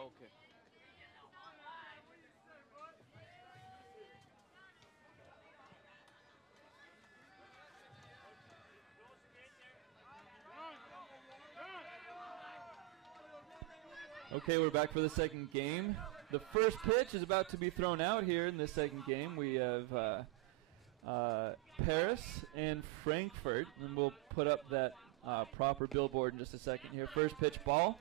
Okay. Okay, we're back for the second game. The first pitch is about to be thrown out here in this second game. We have Paris and Frankfurt, and we'll put up that proper billboard in just a second here. First pitch, ball.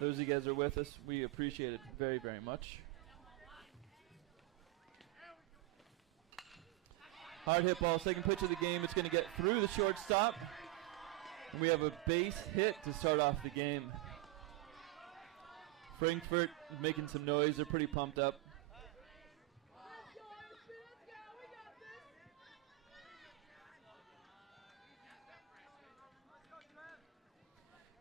Those of you guys are with us, we appreciate it very, very much. Hard hit ball, second pitch of the game. It's going to get through the shortstop. And we have a base hit to start off the game. Frankfurt making some noise. They're pretty pumped up.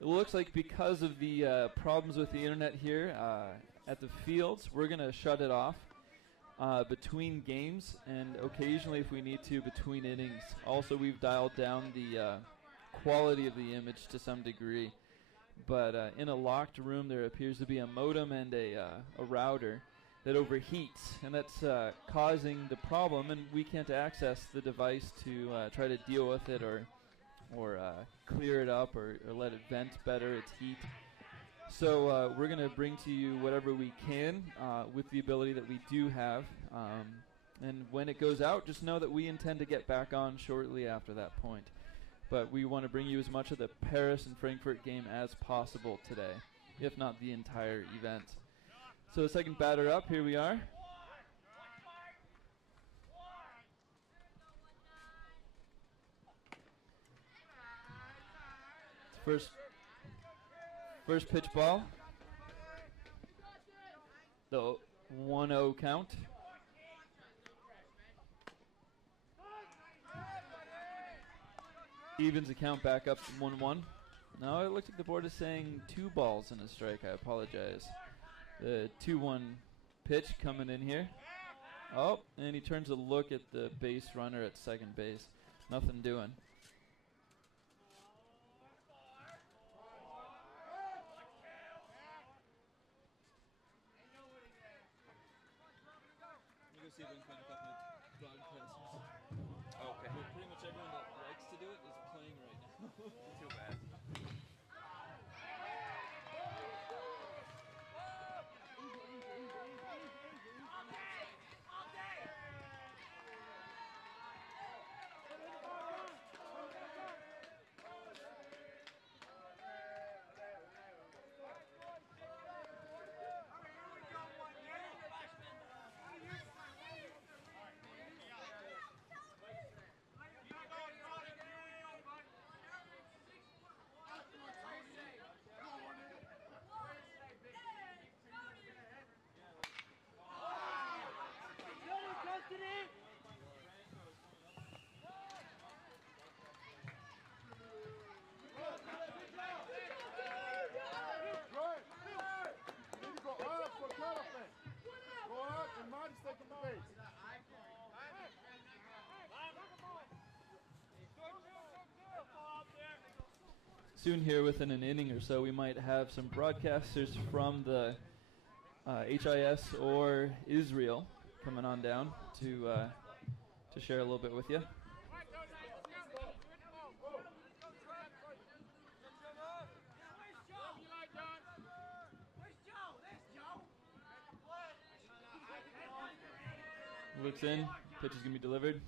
It looks like because of the problems with the internet here at the fields, we're going to shut it off between games and occasionally, if we need to, between innings. Also, we've dialed down the quality of the image to some degree. But in a locked room, there appears to be a modem and a router that overheats, and that's causing the problem, and we can't access the device to try to deal with it or clear it up or let it vent better its heat. So we're going to bring to you whatever we can with the ability that we do have. And when it goes out, just know that we intend to get back on shortly after that point. But we want to bring you as much of the Paris and Frankfurt game as possible today, if not the entire event. So the second batter up, here we are. First pitch ball. The 1-0 count. Evens the count back up to 1-1. No, it looks like the board is saying 2 balls and a strike. I apologize. The 2-1 pitch coming in here. Oh, and he turns a look at the base runner at second base. Nothing doing. You go see if we can find a couple of broadcasters. Okay. But pretty much everyone that likes to do it is playing right now. Too bad. Soon here, within an inning or so, we might have some broadcasters from the HIS or Israel coming on down to share a little bit with you. Looks in, pitch is going to be delivered.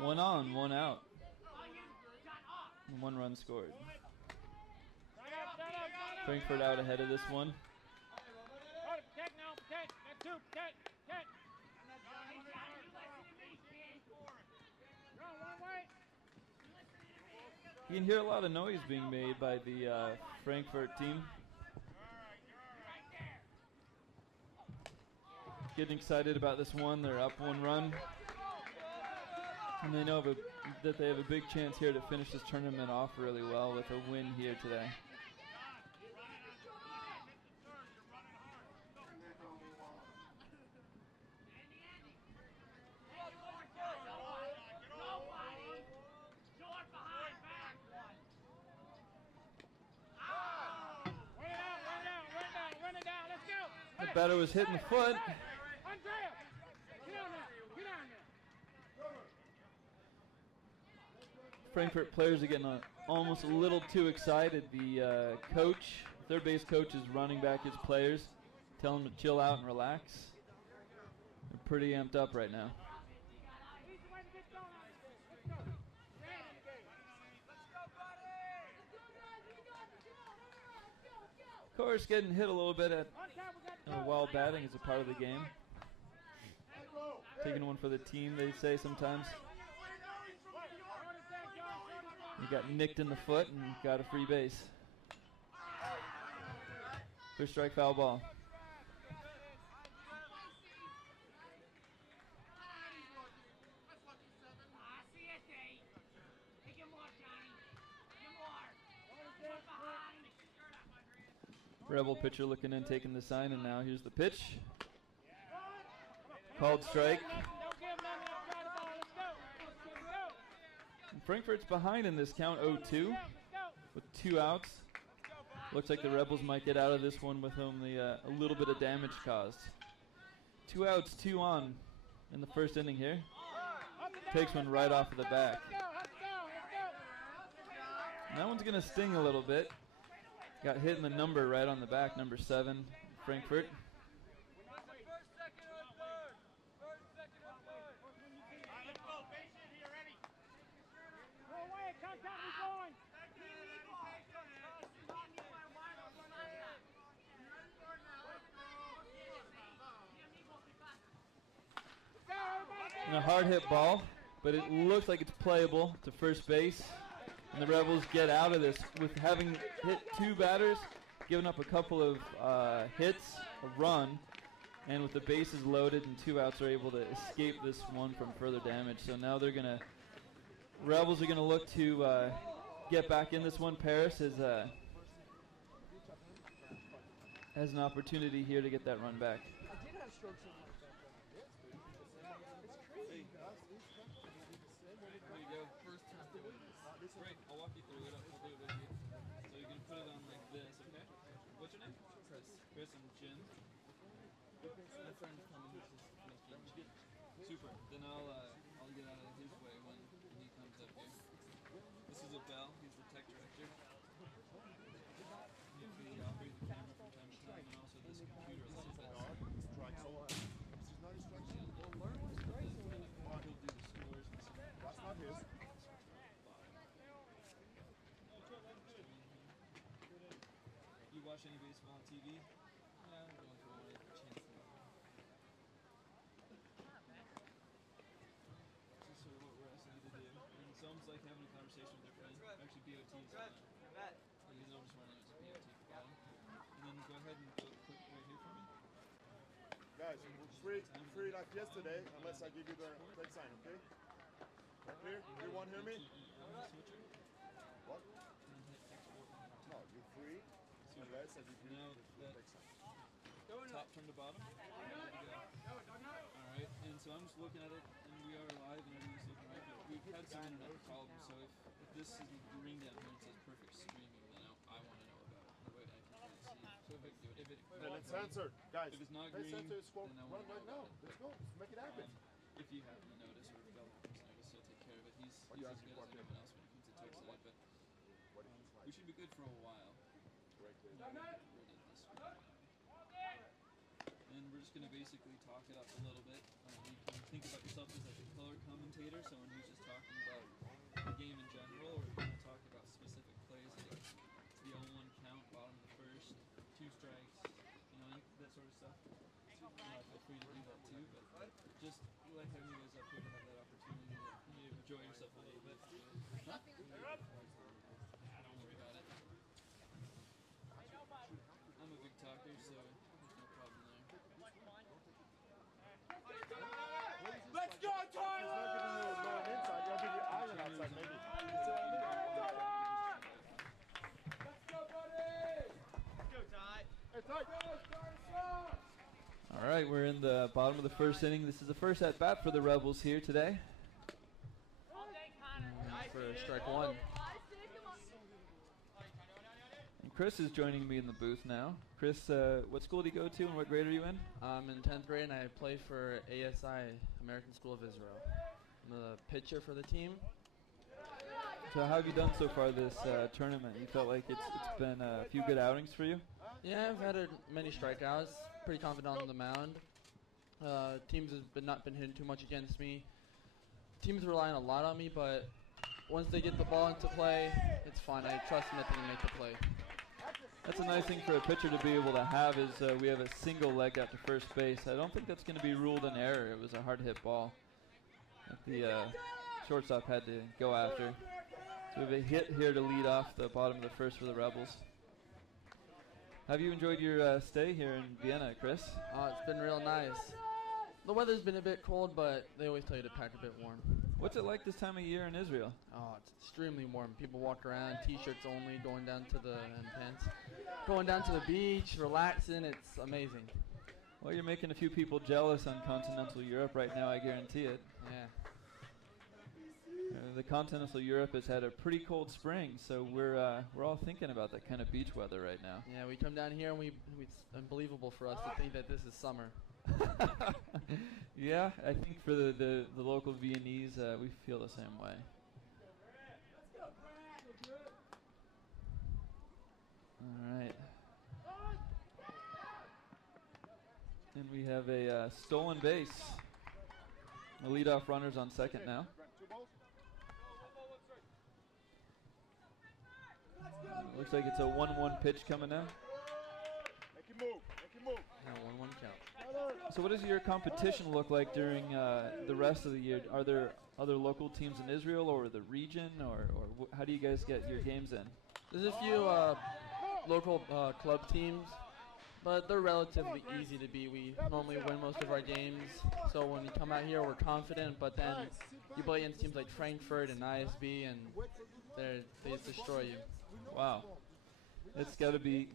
One on, one out. And 1 run scored. Frankfurt out ahead of this one. You can hear a lot of noise being made by the Frankfurt team. Getting excited about this one. They're up 1 run. And they know that they have a big chance here to finish this tournament off really well with a win here today. The batter was hitting the foot. Frankfurt players are getting almost a little too excited. The coach, third base coach, is running back his players, telling them to chill out and relax. They're pretty amped up right now. Of course, getting hit a little bit while batting is a part of the game. Taking one for the team, they say sometimes. He got nicked in the foot and got a free base. First strike, foul ball. Rebel pitcher looking in, taking the sign, and now here's the pitch. Called strike. And Frankfurt's behind in this count, 0-2, with 2 outs. Looks like the Rebels might get out of this one with only a little bit of damage caused. 2 outs, 2 on in the first inning here. Takes one right off of the back. And that one's going to sting a little bit. Got hit in the number right on the back, number 7, Frankfurt. And a hard hit ball, but it looks like it's playable to first base. And the Rebels get out of this with having hit 2 batters, giving up a couple of hits, a run, and with the bases loaded and 2 outs are able to escape this one from further damage. So now Rebels are gonna look to get back in this one. Paris has an opportunity here to get that run back. Great, I'll walk you through it. I'll do it with you. So you can put it on like this, okay? What's your name? Chris. Chris and Jim. My friend's coming. Jim. Super. Then I'll get out of his way when he comes up here. This is Abel. He's the tech director. He operates the camera from time to time, and also this computer a little bit. He'll learn what's great. He'll do the scores and stuff. That's not his. You watch any baseball on TV? Yeah, I'm going to a chance to. This is sort of what we're asking you to do. And it's almost like having a conversation with your friend. Actually, BOT is on. He's almost running as a BOT for bottom. And then go ahead and go click right here for me. Guys, we're free like yesterday, unless I give you the red sign, okay? Clear? Everyone hear me? What? No, you're free. Unless I give you the red sign. Top from the bottom. Alright, and so I'm just looking at it, and we are live, and everything's looking right, but we've had some internet problems, so if this isn't green down here and says perfect streaming, then I want to know about it. The way I can see. So if it Then let's answer, guys. If it's not let's green, answer this quote. then I Run want to right know now. about it. Let's go. Let's make it happen. If you happen to notice, or if Bell happens to notice, he'll take care of it. He's as good as anyone else when it comes to tech side, but we should be good for a while. And we're just going to basically talk it up a little bit. You can think about yourself as like a color commentator, someone who's just talking about the game in general, or if you want to talk about specific plays, like the 0-1 count, bottom of the first, 2 strikes, that sort of stuff. Feel free to do that too, but just like having you guys up here to have that opportunity to enjoy yourself a little bit. Huh? Don't worry about it. I'm a big talker, so there's no problem there. Let's go, Tyler! He's not giving you an inside. He'll give you iron outside, maybe. Let's go, buddy! Let's go, Ty. Hey, Ty! All right, we're in the bottom of the first inning. This is the first at bat for the Rebels here today. For strike 1. And Chris is joining me in the booth now. Chris, what school do you go to and what grade are you in? I'm in 10th grade and I play for ASI, American School of Israel. I'm the pitcher for the team. So how have you done so far this tournament? You felt like it's been a few good outings for you? Yeah, I've had many strikeouts, pretty confident on the mound. Teams have not been hitting too much against me. Teams relying a lot on me, but once they get the ball into play, it's fine. I trust them that they can make the play. That's a nice thing for a pitcher to be able to have is we have a single leg out to first base. I don't think that's going to be ruled an error. It was a hard hit ball that the shortstop had to go after. So we have a hit here to lead off the bottom of the first for the Rebels. Have you enjoyed your stay here in Vienna, Chris? It's been real nice. The weather's been a bit cold, but they always tell you to pack a bit warm. What's it like this time of year in Israel? Oh, it's extremely warm. People walk around, t-shirts only, going down to the and pants, going down to the beach, relaxing. It's amazing. Well, you're making a few people jealous on continental Europe right now, I guarantee it. Yeah. The continental Europe has had a pretty cold spring, so we're all thinking about that kind of beach weather right now. Yeah, we come down here and it's unbelievable for us to think that this is summer. Yeah, I think for the local Viennese, we feel the same way. All right. And we have a stolen base. The leadoff runner's on second now. Looks like it's a 1-1 pitch coming now. Make him move. Make him move. Yeah, 1-1 count. So what does your competition look like during the rest of the year? Are there other local teams in Israel or the region, or how do you guys get your games in? There's a few local club teams, but they're relatively easy to beat. We normally win most of our games, so when you come out here, we're confident, but then you play against teams like Frankfurt and ISB, and they just destroy you. Wow. It's got to be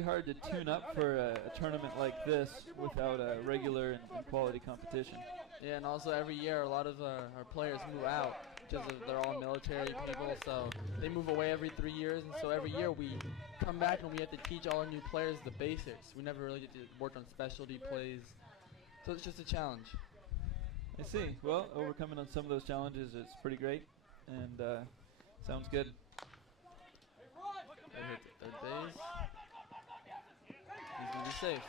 hard to tune up for a tournament like this without a regular and quality competition. Yeah, and also every year a lot of our players move out because they're all military people, so they move away every 3 years, and so every year we come back and we have to teach all our new players the basics. We never really get to work on specialty plays, so it's just a challenge. I see. Well, overcoming on some of those challenges is pretty great, and sounds good. They hit the third base. He's going to be safe.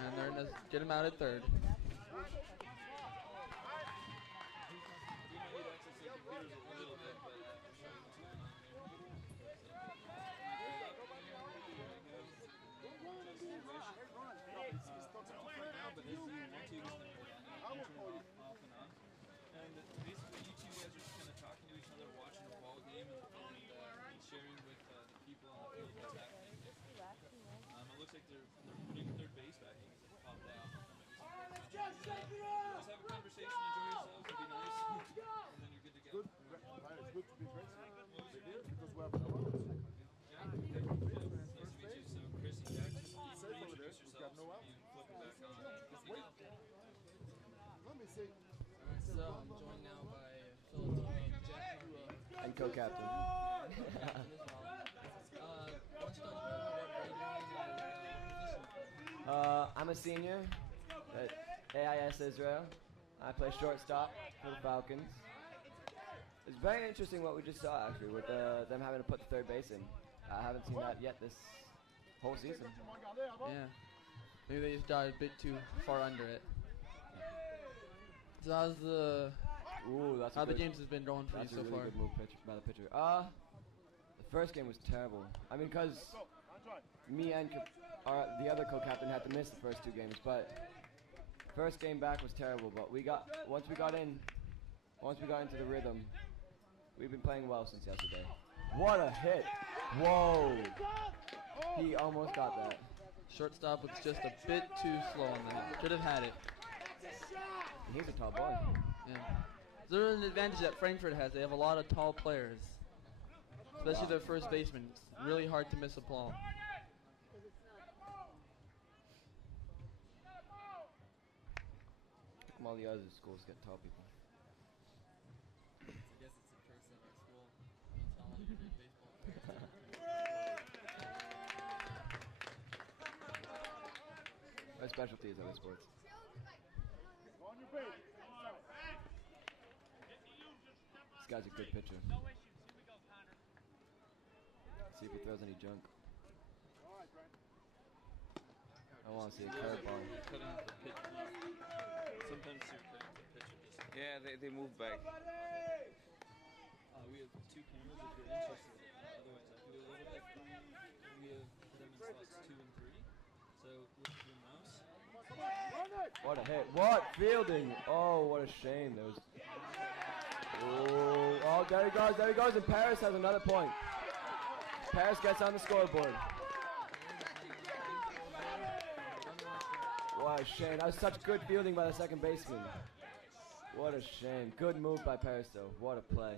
And they're going to get him out at third. So I'm joined now by fellow teammate Jack Harvey. And co-captain. Why don't you tell us about what grade you're in and position? I'm a senior at AIS Israel. I play shortstop for the Falcons. It's very interesting what we just saw, actually, with them having to put the third base in. I haven't seen that yet this whole season. Yeah. Maybe they just got a bit too far under it. So how's the how the games has been going for you so really far? Good move by the pitcher. The first game was terrible. I mean, because me and the other co-captain had to miss the first two games, but first game back was terrible. But once we got into the rhythm, we've been playing well since yesterday. What a hit! Whoa! He almost got that. Shortstop was just a bit too slow on that. Could have had it. He's a tall boy. Yeah. There's an advantage that Frankfurt has. They have a lot of tall players, especially their first baseman. It's really hard to miss a ball. How come all the other schools get tall people? I guess it's a curse of our my specialty is other sports. On your feet. This guy's a good pitcher. See if he throws any junk. I want to see a curveball. Cutting the pitch. Sometimes you're cutting the pitch and just. Yeah, they move back. We have 2 cameras if you're interested. Otherwise, I can do a little bit. We have them in slots 2 and 3. So look at your mouse. What a hit. What fielding. Oh, what a shame. There was. Oh, there he goes. There he goes. And Paris has another point. Paris gets on the scoreboard. What a shame. That was such good fielding by the second baseman. What a shame. Good move by Paris, though. What a play.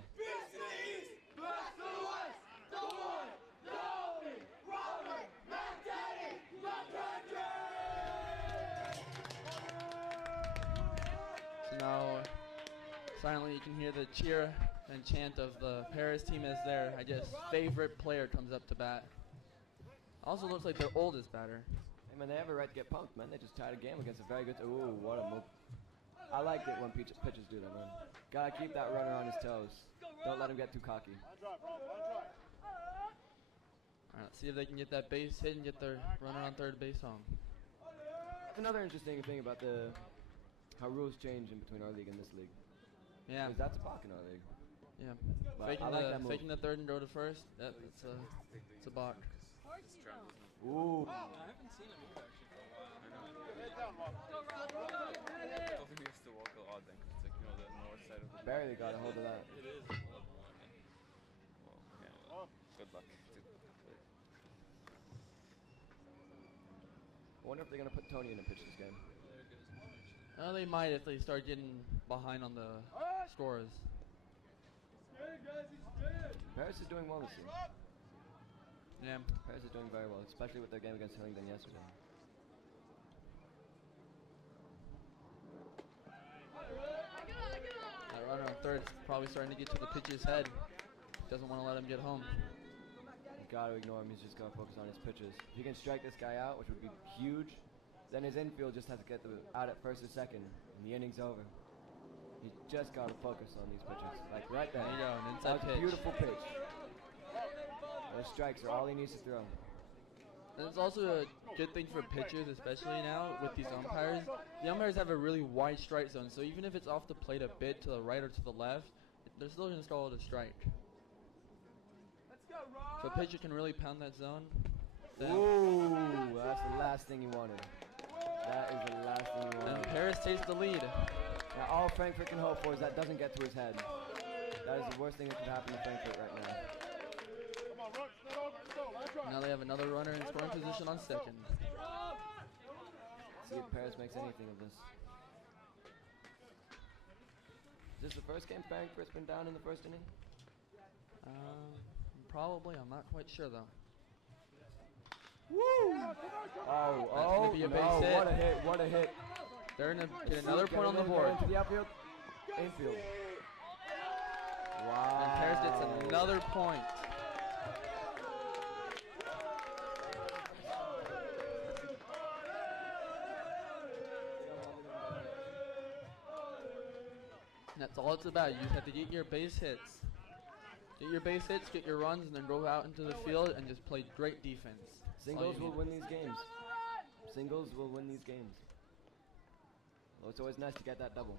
So now, silently, you can hear the cheer and chant of the Paris team as their, I guess, favorite player comes up to bat. Also looks like their oldest batter. Hey, man, they have a right to get pumped, man. They just tied a game against a very good. Ooh, what a move. I like it when pitchers do that, man. Gotta keep that runner on his toes. Don't let him get too cocky. Alright, let's see if they can get that base hit and get their runner on third base home. That's another interesting thing about how rules change in between our league and this league. Yeah. 'Cause that's a balk in our league. Yeah. But Faking, I like that move. faking the third and go to first. It's a balk. Ooh. I haven't seen him move actually for a while. I don't think he has to walk a lot then, 'cause it's like, the north side of the Barely got a hold of that. It is a level one. Well, yeah, well, good luck. I wonder if they're gonna put Tony in to pitch this game. There goes March. They might if they start getting behind on the scores. Paris is doing well this year. Yeah. Paris is doing very well, especially with their game against Hillingdon yesterday. That runner on third's probably starting to get to the pitcher's head. Doesn't want to let him get home. You gotta ignore him, he's just gotta focus on his pitches. If he can strike this guy out, which would be huge, then his infield just has to get out at first or second, and the inning's over. He's just gotta focus on these pitches. Like right there. There you go, an inside That's a pitch. beautiful pitch. Those strikes are all he needs to throw. And it's also a good thing for pitchers, especially now with these umpires. The umpires have a really wide strike zone, so even if it's off the plate a bit to the right or to the left, they're still going to call it a strike. So a pitcher can really pound that zone. Then Ooh, that's the last thing you wanted. That is the last thing you and wanted. Paris takes the lead. Now all Frankfurt can hope for is that doesn't get to his head. That is the worst thing that could happen to Frankfurt right now. Now they have another runner in scoring position on second. See if Paris makes anything of this. Is this the first game Frankfurt's been down in the first inning? Probably, I'm not quite sure though. Oh, gonna be a base no, hit. what a hit, what a hit. They're going to get another point on the board. Into the outfield, infield. Wow. And Paris gets another point. And that's all it's about. You just have to get your base hits. Get your base hits, get your runs, and then go out into the field and just play great defense. That's all Singles you will need. win these games. Singles will win these games. Well, it's always nice to get that double.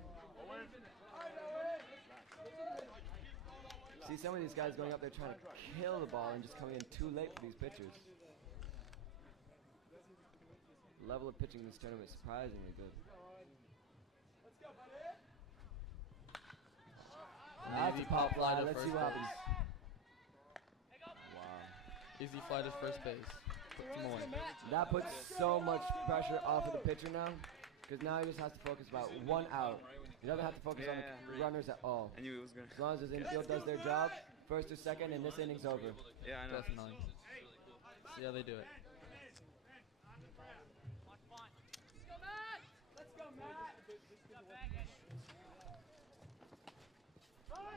See some of these guys going up there trying to kill the ball and just coming in too late for these pitchers. The level of pitching in this tournament is surprisingly good. That's Easy a pop fly. to Let's first see what base. happens. Easy fly to first base. Puts him away. That puts so much pressure off of the pitcher now, because now he just has to focus about one out. He doesn't have to focus on the runners at all. I knew it was gonna. As long as his infield does their job, first or second, and this inning's over. Yeah, I know. Definitely. See how they do it.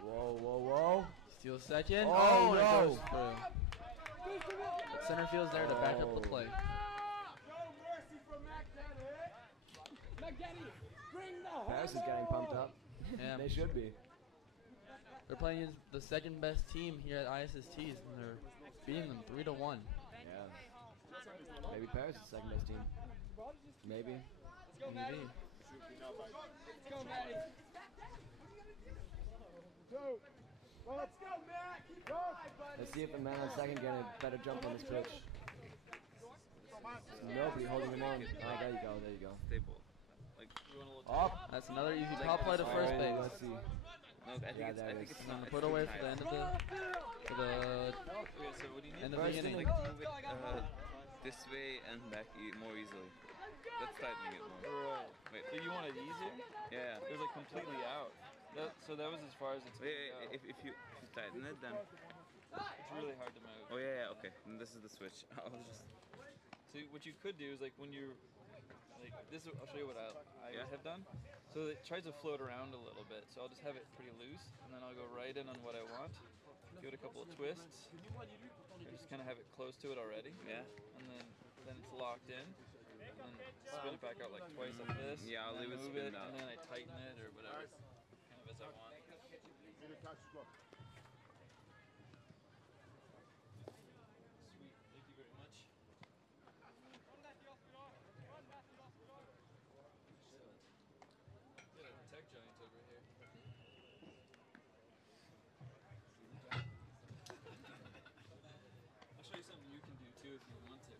Whoa, whoa, whoa. Steal second. Oh, and it no. goes through. But center field's there to back up the play. No mercy from Mac that hit. Paris is getting pumped up. Yeah. They should be. They're playing against the second best team here at ISSTs, and they're beating them 3-1. Yeah. Maybe Paris is the second best team. Maybe. Maybe. Let's go, Maddie. Let's go, Matt. Keep going, buddy. Let's see if the man on second get a better jump on this pitch. Nobody holding him on. Oh, there you go. There you go. Stable. Like, Up. That's another easy pop play to first Alright, base. let's see. no, I think Yeah, it's, there I it think is. it's And not. then It's put too away tight. for the end of the Okay, so what do you need? end of the First inning. inning. Like move it this way and back more easily. That's tightening it more. Right. Wait. So you want it easier? Yeah. It was like completely out. So that was as far as it's Wait, going to go. if you tighten it, then. It's really hard to move. Oh yeah, okay. Then this is the switch. I was just. So what you could do is like when you're like this. I'll show you what I Yeah. have done. So it tries to float around a little bit. So I'll just have it pretty loose, and then I'll go right in on what I want. Give it a couple of twists. I just kind of have it close to it already. Yeah. And then it's locked in. And then spin it back out like twice like this. Yeah, I'll and leave then it move spinned out. And then I tighten it or whatever, kind of as I want. Sweet. Thank you very much. Got a tech giant over here. I'll show you something you can do too if you want to.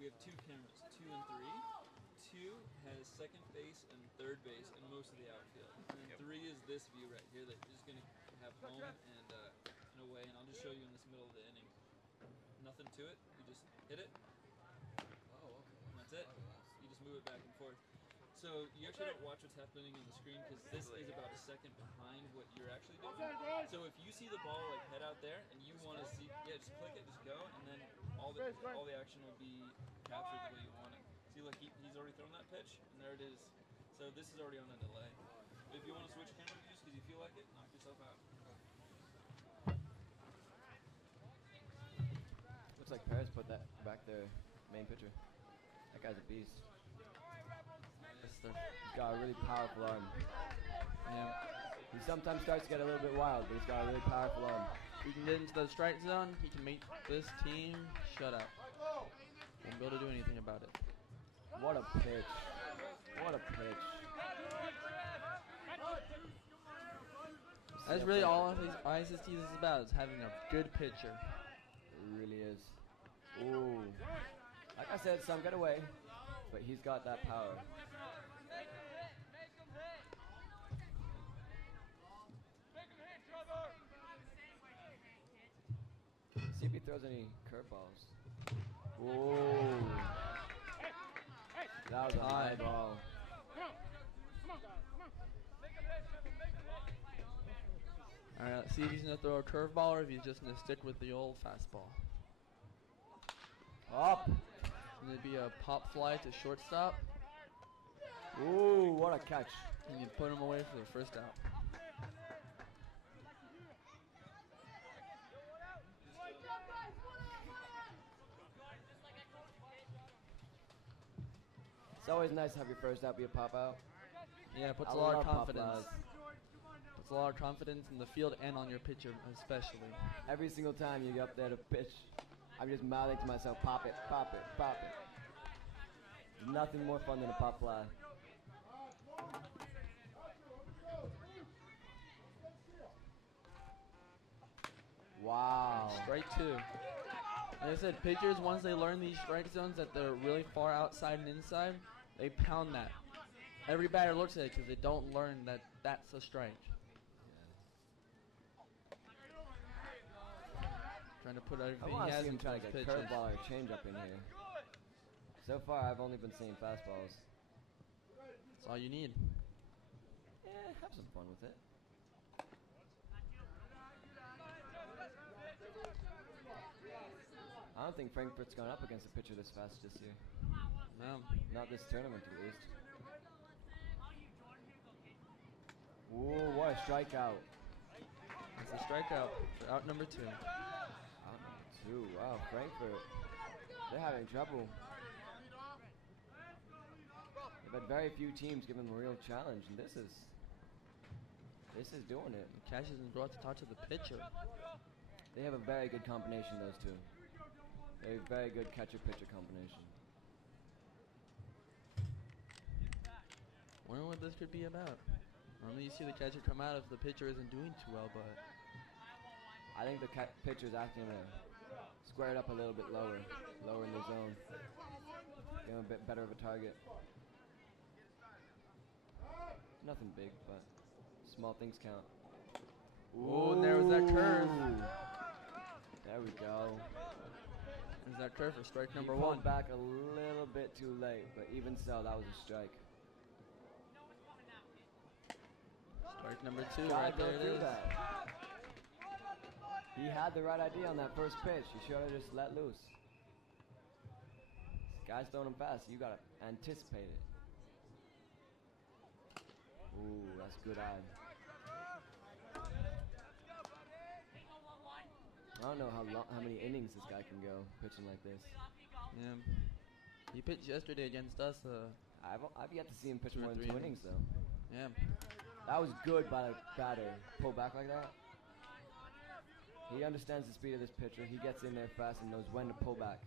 We have two cameras, 2 and 3. 2 has second base and third base and most of the outfield. And then 3 is this view right here that you're just going to have home and away. And I'll just show you in this middle of the inning. Nothing to it. You just hit it. Oh, okay. And that's it. You just move it back and forth. So you actually don't watch what's happening on the screen because this is about a second behind what you're actually doing. So if you see the ball like head out there and you want to see, yeah, just click it, just go, and then all the action will be captured the way you want it. See, look, he's already thrown that pitch, and there it is. So this is already on a delay. But if you want to switch camera views because you feel like it, knock yourself out. Looks like Paris put that back their main pitcher. That guy's a beast. He's got a really powerful arm. Yeah. He sometimes starts to get a little bit wild, but he's got a really powerful arm. He can get into the strike zone. He can make this team shut up. Won't be able to do anything about it. What a pitch. What a pitch. That's really all of these ISSTs is about, is having a good pitcher. It really is. Ooh. Like I said, some get away, but he's got that power. See if he throws any curveballs. Ooh. That was a high ball. Alright, let's see if he's going to throw a curveball or if he's just going to stick with the old fastball. Up. It's going to be a pop fly to shortstop. Ooh, what a catch. And you put him away for the first out. It's always nice to have your first out be a pop out. Yeah, it puts I a lot of love pop confidence. flies. Puts a lot of confidence in the field and on your pitcher especially. Every single time you get up there to pitch, I'm just mouthing to myself, pop it, pop it, pop it. There's nothing more fun than a pop fly. Wow. Strike two. Like I said, pitchers, once they learn these strike zones that they're really far outside and inside, they pound that. Every batter looks at it because they don't learn that that's a strike. Trying to put I everything want he to has see him into try his to get pitches. curveball or changeup in here. So far, I've only been seeing fastballs. That's all you need. Yeah, have some fun with it. I don't think Frankfurt's gone up against a pitcher this fast this year. No. Not this tournament, at least. Ooh, what a strikeout. It's a strikeout for out number two. Out number 2. Wow, Frankfurt. They're having trouble. but very few teams give him a real challenge, and this is doing it. Cash isn't brought to talk to the pitcher. They have a very good combination, those two. A very good catcher-pitcher combination. Wonder what this could be about. Normally you see the catcher come out if the pitcher isn't doing too well, but I think the pitcher's actually going to square it up a little bit lower in the zone. Give him a bit better of a target. Nothing big, but small things count. ooh, and there was that curve. There we go. There's that curve for strike number He one. pulled back a little bit too late, but even so, that was a strike. Strike number two, Gotta right go there it through is. that. He had the right idea on that first pitch. He should have just let loose. This guy's throwing him fast. You gotta anticipate it. Ooh, that's good eye. I don't know how many innings this guy can go pitching like this. Yeah. He pitched yesterday against us. I've yet to see him pitch 2 or more than 3 2 innings though. Yeah. That was good by the batter. Pull back like that. He understands the speed of this pitcher. He gets in there fast and knows when to pull back.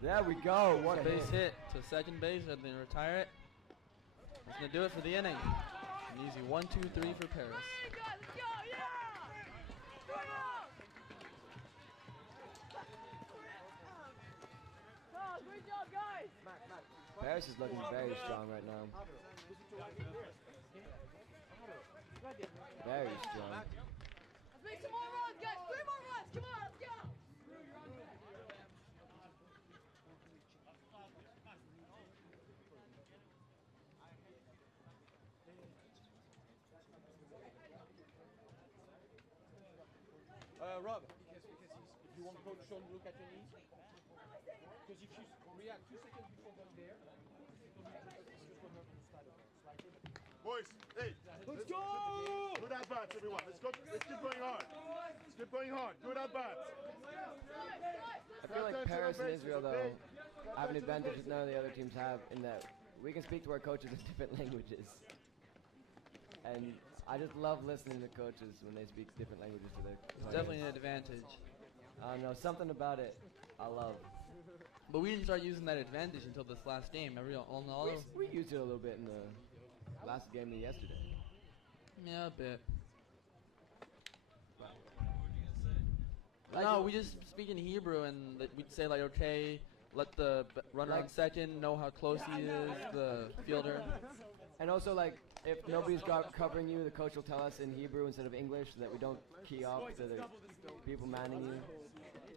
There we go. What a Base hit. hit to second base and then retire it. That's going to do it for the inning. An easy 1, 2, 3 for Paris. Paris is looking very strong right now. Very strong. Let's make some more runs, guys. 3 more runs. Come on, let's go. Rob, because if you want Coach Sean to look at your knees, because if you react 2 seconds before going there, Boys, hey, let's go! good at bats, everyone. Let's keep going hard. Let's keep going hard. Good at bats. I feel like Paris and Israel, though, have an advantage that none of the other teams have in that we can speak to our coaches in different languages. And I just love listening to coaches when they speak different languages to their It's players. definitely an advantage. I don't know, something about it I love. But we didn't start using that advantage until this last game. We used it a little bit in the last game of yesterday. Yeah, a bit. Like No, we just speak in Hebrew and we'd say like, okay, let the runner on second know how close he is, the fielder. And also, like, if nobody's covering you, the coach will tell us in Hebrew instead of English so that we don't key off to the people manning you.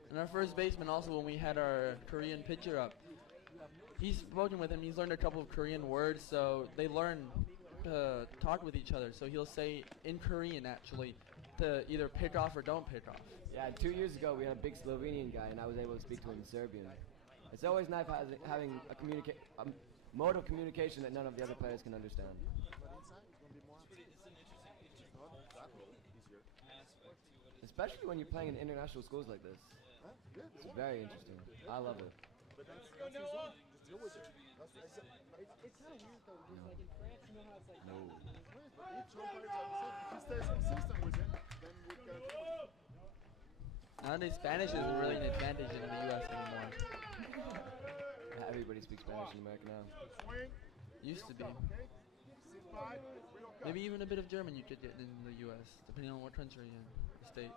And our first baseman also, when we had our Korean pitcher up, he's spoken with him, he's learned a couple of Korean words, so they learn to talk with each other. So he'll say in Korean, actually, to either pick off or don't pick off. Yeah, 2 years ago we had a big Slovenian guy and I was able to speak to him in Serbian. It's always nice having a mode of communication that none of the other players can understand. Especially when you're playing in international schools like this. It's very interesting. I love it. It's kind of weird though, because like in France, you know how it's like. No. If he stays consistent with it, then we can. Nowadays, Spanish isn't really an advantage in the U.S. anymore. Everybody speaks Spanish in America now. Swing. Used to be. Sit by. Maybe even a bit of German you could get in the U.S., depending on what country and the state.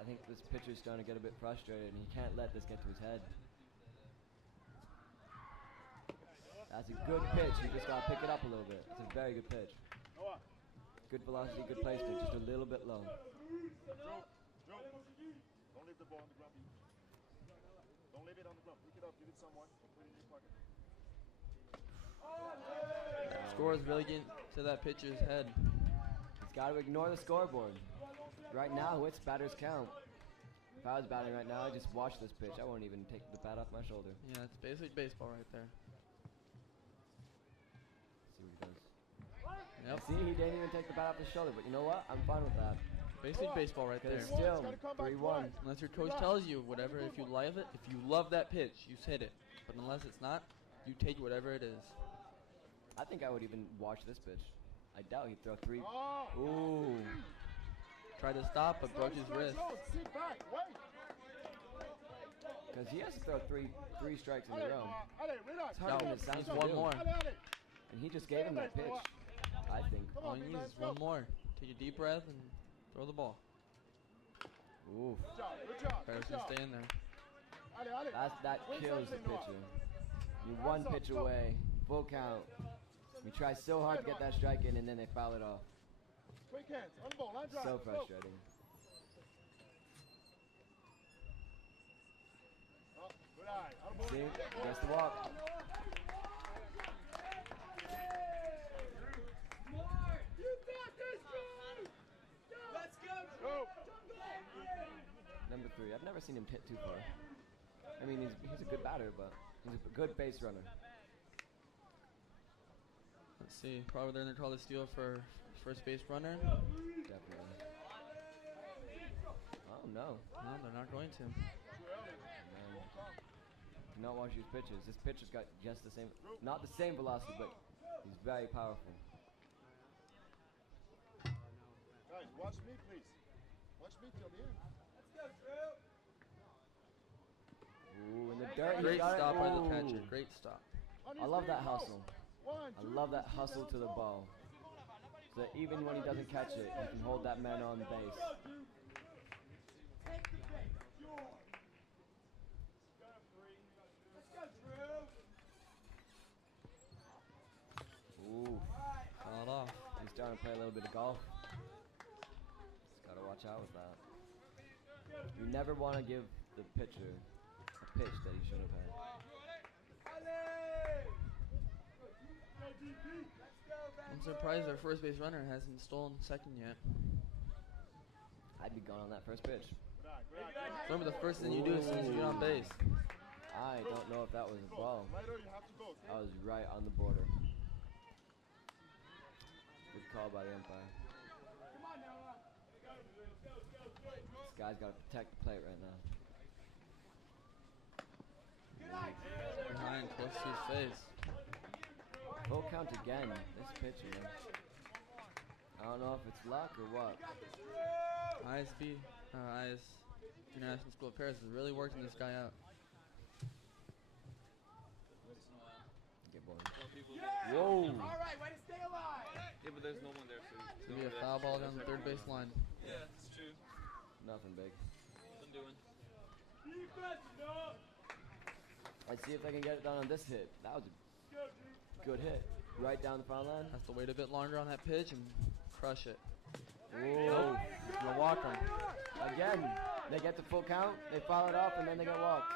I think this pitcher's starting to get a bit frustrated and he can't let this get to his head. That's a good pitch. You just got to pick it up a little bit. It's a very good pitch. Good velocity, good placement, just a little bit low. Joe, don't leave the ball on the ground. Don't leave it on the ground. Pick it up, give it someone, or put it in your pocket. Score is really getting to that pitcher's head. He's got to ignore the scoreboard. Right now, it's batter's count. If I was batting right now, I'd just watch this pitch. I won't even take the bat off my shoulder. Yeah, it's basic baseball right there. See what he does. Yep. See, he didn't even take the bat off his shoulder, but you know what? I'm fine with that. Basically baseball right there. It's still 3-1. Unless your coach tells you whatever, if you love that pitch, you hit it. But unless it's not, you take whatever it is. I think I would even watch this pitch. I doubt he'd throw 3. Ooh. Tried to stop, but broke his wrist. Because he has to throw three strikes in a row. It's hard No, when it sounds needs one more. And he just gave him that pitch, I think. All you need is one more. Take a deep breath and throw the ball. Ooh. Bears can stay in there. That kills the pitcher. You're one pitch away, full count. You try so hard to get that strike in, and then they foul it off. So frustrating. See, gets the walk. Number 3. I've never seen him hit too far. I mean, he's a good batter, but he's a good base runner. Let's see. Probably they're going to call the steal for first base runner. Definitely. Oh, no. No, they're not going to. Do not watch these pitches. This pitcher's got just the same, not the same velocity, but he's very powerful. Guys, watch me, please. Watch me till the end. Ooh, in the dirt. Great stop by the Ooh. catcher. Great stop. I love that hustle. I love that hustle to the ball. So that even when he doesn't catch it, he can hold that man on base. Ooh. Fouled off. He's starting to play a little bit of golf. Just gotta watch out with that. You never want to give the pitcher a pitch that he should have had. I'm surprised our first base runner hasn't stolen second yet. I'd be gone on that first pitch. Remember, the first thing you do as soon as you get on base. I don't know if that was a ball. I was right on the border. Good call by the umpire. This guy's got to protect the plate right now. Behind, close to his face. Full count again. This pitcher, man. I don't know if it's luck or what. ISP International School of Paris is really working this guy out. Get bored. Whoa! Alright, way to stay alive! Yeah, but there's no one there, so It's going to be a foul ball down the third base line. Yeah, it's true. Nothing big. I'm doing. Let's see if I can get it done on this hit. That was a good hit. Right down the foul line. Has to wait a bit longer on that pitch and crush it. Whoa! Gonna walk him. Again, they get the full count, they foul it off, and then they get walked.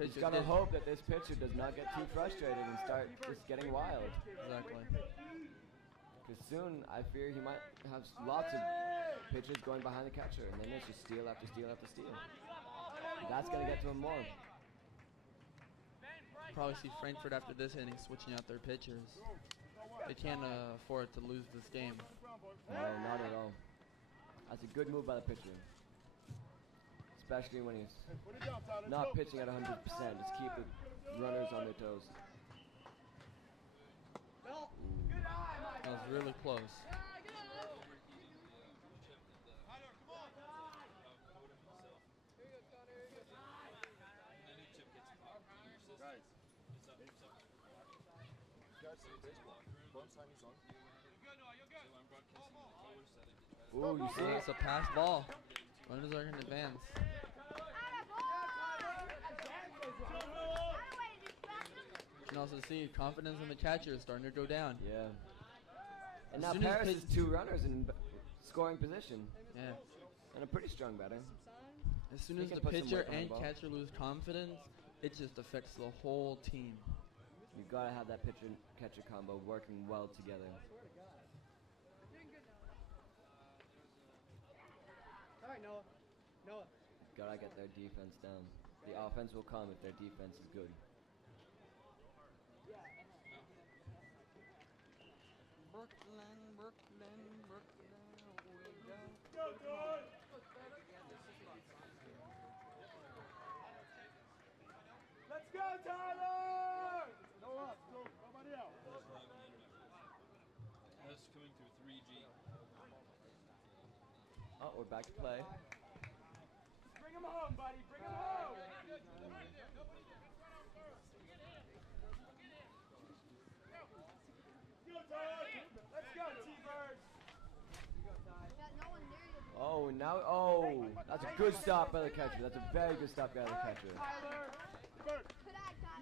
He's got to hope that this pitcher does not get too frustrated and start just getting wild. Exactly. Because soon, I fear he might have lots of pitchers going behind the catcher, and then it's just steal after steal after steal. That's going to get to him more. Probably see Frankfurt after this inning switching out their pitchers. They can't afford to lose this game. No, not at all. That's a good move by the pitcher. Especially when he's not pitching at 100%. Just keep the runners on their toes. That was really close. Ooh, you see it? It's a pass ball. Runners are going to advance. You can also see confidence in the catcher is starting to go down. Yeah. And As now soon as Paris pitch- is 2 runners in scoring position. Yeah. And a pretty strong batter. As soon He as can the put some pitcher weight on the and ball. catcher lose confidence, it just affects the whole team. You've got to have that pitcher-catcher combo working well together. Alright, Noah. Noah. Gotta get their defense down. The offense will come if their defense is good. Brooklyn, Brooklyn, Brooklyn. Let's go, Tyler! No us, no, nobody else. That's coming through 3G. Oh, we're back to play. Bring him home, buddy. Bring him home. Let's go, T-Bird. Oh, now, oh, that's a good stop by the catcher. That's a very good stop by the catcher. Tyler.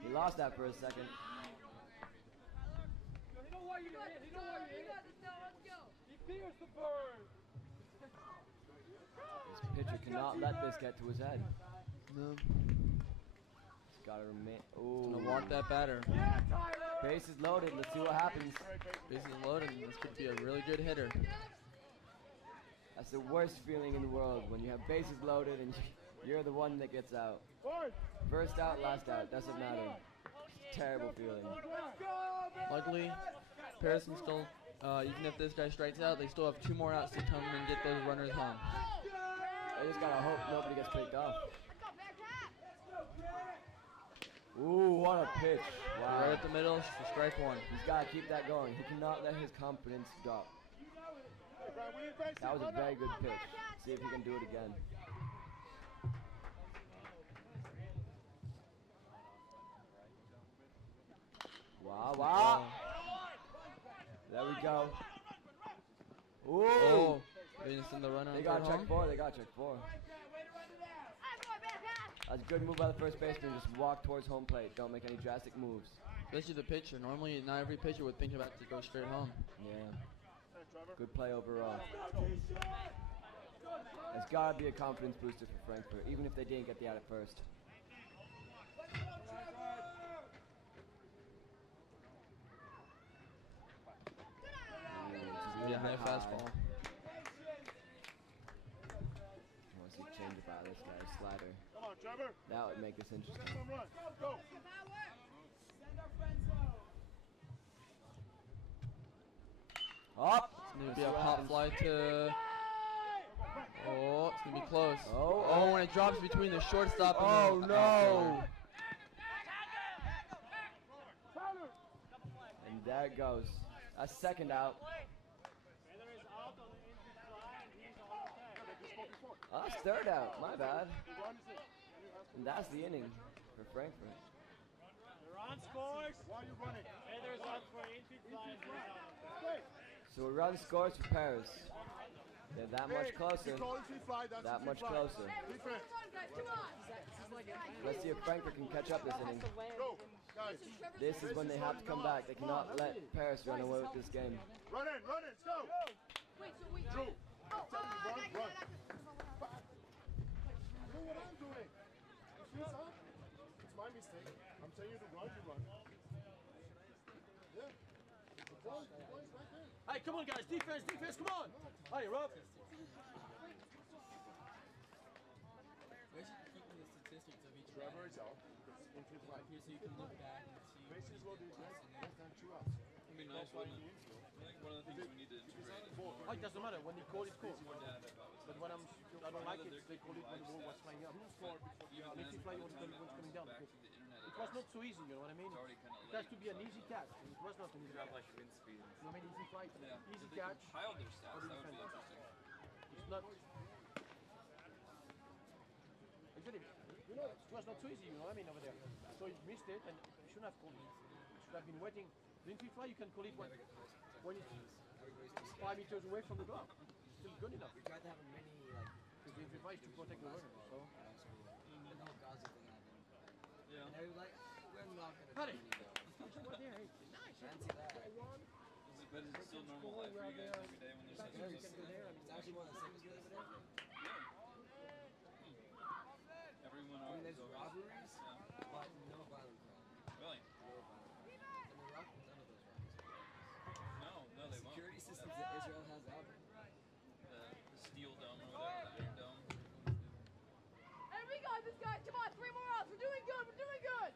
He lost that for a second. He don't want you to hit. He don't want you to hit. He fears the bird. This pitcher cannot let this get to his head. No. He's got to remain. Gonna Oh, walk that batter. Yeah, Tyler. bases loaded. Let's see what happens. Bases loaded. This could be a really good hitter. That's the worst feeling in the world when you have bases loaded and you're the one that gets out. First out, last out, doesn't matter. It's a terrible feeling. Luckily, Paris can still, even if this guy strikes out, they still have 2 more outs to come and get those runners home. I just gotta hope nobody gets picked off. Ooh, what a pitch. Wow. Right at the middle, strike 1. He's gotta keep that going. He cannot let his confidence drop. That was a very good pitch. See if he can do it again. Wow, wow. There we go. Ooh. Oh, they just send the runner. They got check 4. They got check 4. That's a good move by the first baseman. Just walk towards home plate. Don't make any drastic moves. Especially the pitcher. Normally, not every pitcher would think about to go straight home. Yeah. Good play overall. It's got to be a confidence booster for Frankfurt, even if they didn't get the out at first. Be a high fastball. Want to see change up out of this guy's slider. Come on, Trevor. That would make this interesting. Get some run. Go. Up. It's going to be a pop fly to... Oh, it's going to be close. Oh, Oh, and it drops between the shortstop and Oh, the no. outfielder. And there it goes. A second out. Oh, that's third out. My bad. And that's the inning for Frankfurt. Run scores. Why are you running? There's on for infield fly. So a run scores for Paris. They're that much closer. That much closer. Defense. Let's see if Frankfurt can catch up this inning. Go, guys. This is when they have to come back. They cannot let Paris run away with this game. Run in, let's go. Drew. Tell me, run. You know what I'm doing. You see something? It's my mistake. I'm telling you to run, you run. Yeah. The ball's right there. Hey, come on, guys. Defense, come on. Hey, Rob. Trevor is out. Infield right here, so you can look back and see. Bases loaded, less than 2 outs. It'd be nice, wouldn't it? I think one of the things we need to integrate is more. Oh, it doesn't matter. When they call it, call. More data about what's But when I don't like it, they call it when the ball was flying up. even If you fly when it's coming down. back Because to the internet. it was not so easy, you know what I mean? It's already kind of It has to be an easy catch. And it was not an easy catch. like wind speed. You know, I mean, easy flight, Yeah. easy If they catch. compiled their stats, that would be defense. interesting. It's not. Actually, you know, it was not so easy, you know what I mean, over there. So you missed it, and you shouldn't have called it. You should have been waiting. The infield fly, you can call it when it's 5 meters away from the glove. It's still good enough. We tried to have many, like, Because the infield fly is to protect the runner. So. Yeah. and they were like, we're not going to Howdy. Nice. Fancy that. But is it still normal life for you guys every day when there's such a It's actually one of the safest days of the day. everyone I mean, always there's over. robberies, Yeah. but no violent crime. Really? No violent crime. And Iraq will none of those robberies. No, they won't. Security systems that Israel has out. The steel dome or whatever, the iron dome. Hey, we got this, guys. Come on, 3 more outs. We're doing good. We're doing good.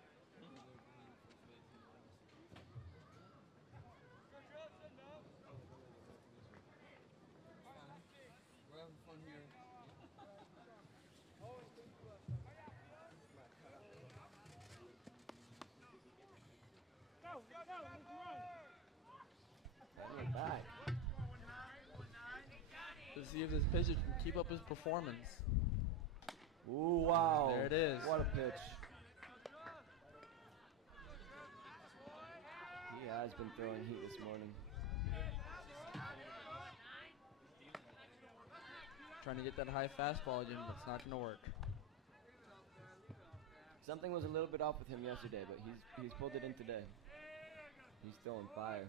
We're having fun. see if this pitcher can keep up his performance. Ooh, wow. There it is. What a pitch. He has been throwing heat this morning. Trying to get that high fastball again, but it's not going to work. Something was a little bit off with him yesterday, but he's pulled it in today. He's throwing fire.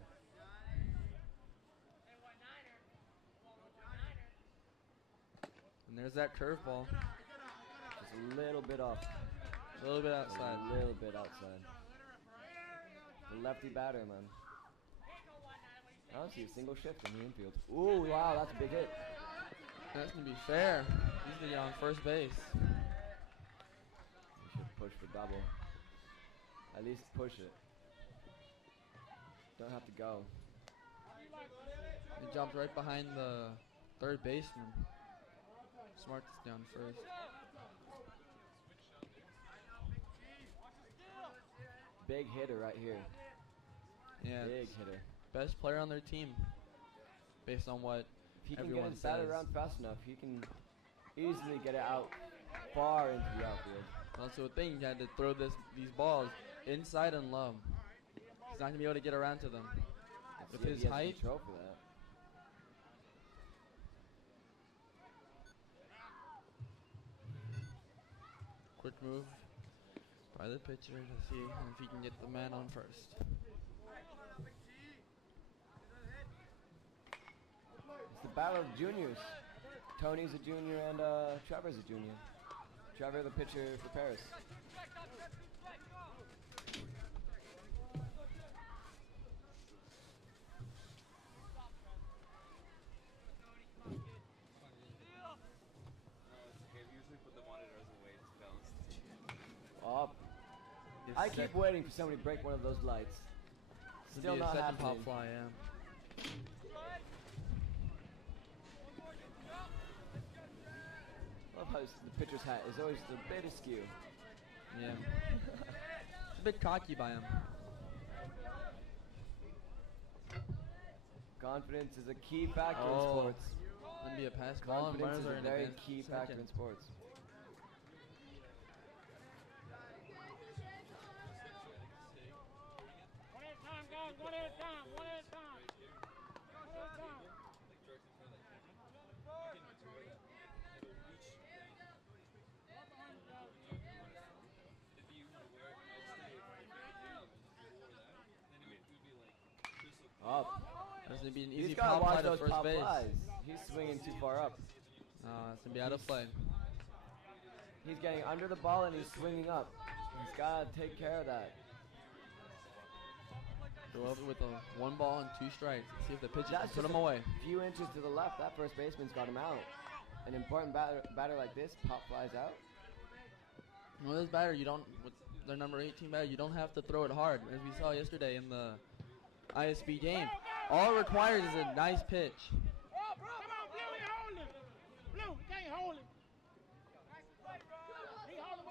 And there's that curveball. Just a little bit off. A little bit outside. A little bit outside. The lefty batter, man. I don't see a single shift in the infield. Ooh, wow, that's a big hit. That's going to be fair. He's going to get on first base. He should push for double. At least push it. Don't have to go. He jumped right behind the third baseman. Smart is down first. Big hitter right here. Yeah. Big hitter. Best player on their team, based on what If he can get everyone his bat says. around fast enough, he can easily get it out far into the outfield. Also, a thing, you had to throw these balls inside and low. He's not gonna be able to get around to them with See if his he has height. control for that. Quick move by the pitcher to see if he can get the man on first. It's the battle of juniors. Tony's a junior and Trevor's a junior. Trevor, the pitcher for Paris. Oh, I keep waiting for somebody to break one of those lights. Still not second happening. pop fly, yeah. Love how the pitcher's hat is always a bit askew. Yeah. It's a bit cocky by him. Confidence is a key factor in Oh. sports. Gonna be a pass ball and Confidence runners is are a in very advance key factor in second. sports. One at a time, guys. One at a time. One at a time. One at a time. Up. That's gonna be an He's easy got to pop fly watch to those first pop base. flies. He's swinging too far up. That's gonna be out of play. He's getting under the ball and he's swinging up. He's got to take care of that. Go up with a 1 ball and 2 strikes. See if the pitcher can That's put just him a away. few inches to the left. That first baseman's got him out. An important batter like this, pop flies out. With this batter, you don't, with their number 18 batter, you don't have to throw it hard, as we saw yesterday in the ISP game. All it requires is a nice pitch. Come on, Blue. He hold him. Blue, he can't hold him. He hold him.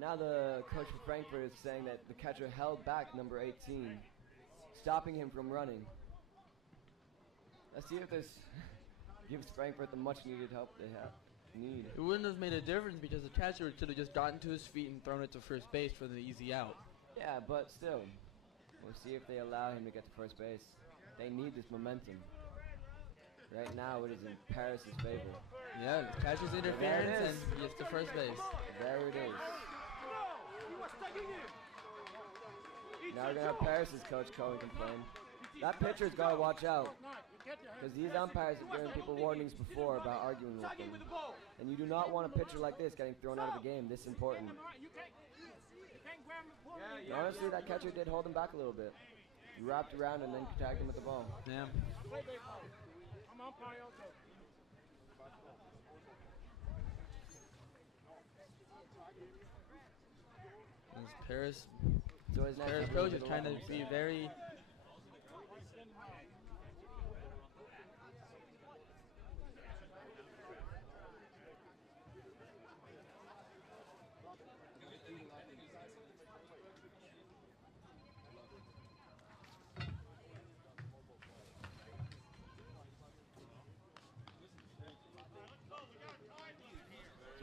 Now the coach for Frankfurt is saying that the catcher held back number 18, stopping him from running. Let's see if this gives Frankfurt the much-needed help they need. It wouldn't have made a difference because the catcher should have just gotten to his feet and thrown it to first base for the easy out. Yeah, but still, we'll see if they allow him to get to first base. They need this momentum. Right now, it is in Paris' favor. Yeah, the catcher's interference and he gets to first base. There it is. Now we're going to have Paris' coach Cohen complain. That pitcher's got to watch out. Because these umpires have given people warnings before about arguing with them. And you do not want a pitcher like this getting thrown out of the game this important. And honestly, that catcher did hold him back a little bit. He wrapped around and then tagged him with the ball. Yeah. As Paris So his next coach is trying to be very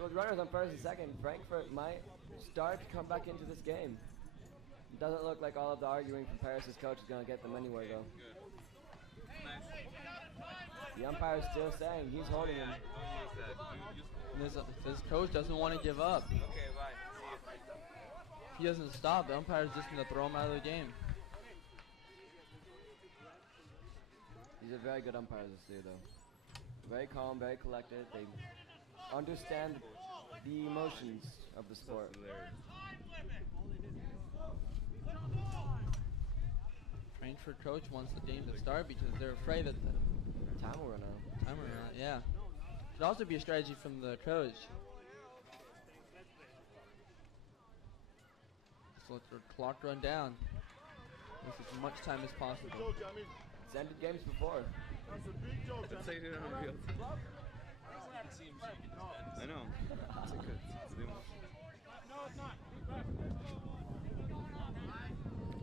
with runners on first and second, Frankfurt might start to come back into this game. It doesn't look like all of the arguing from Paris' coach is going to get them anywhere, though. The umpire is still saying he's holding him. This coach doesn't want to give up. If he doesn't stop, the umpire's just going to throw him out of the game. These are very good umpires this year, though. Very calm, very collected. They understand the emotions of the sport. Frankfurt coach wants the game to start because they're afraid that the time will run out. Time will run out, yeah. Could also be a strategy from the coach. Just let the clock run down with as much time as possible. It's ended games before. It's like it on real. I know. It's a good.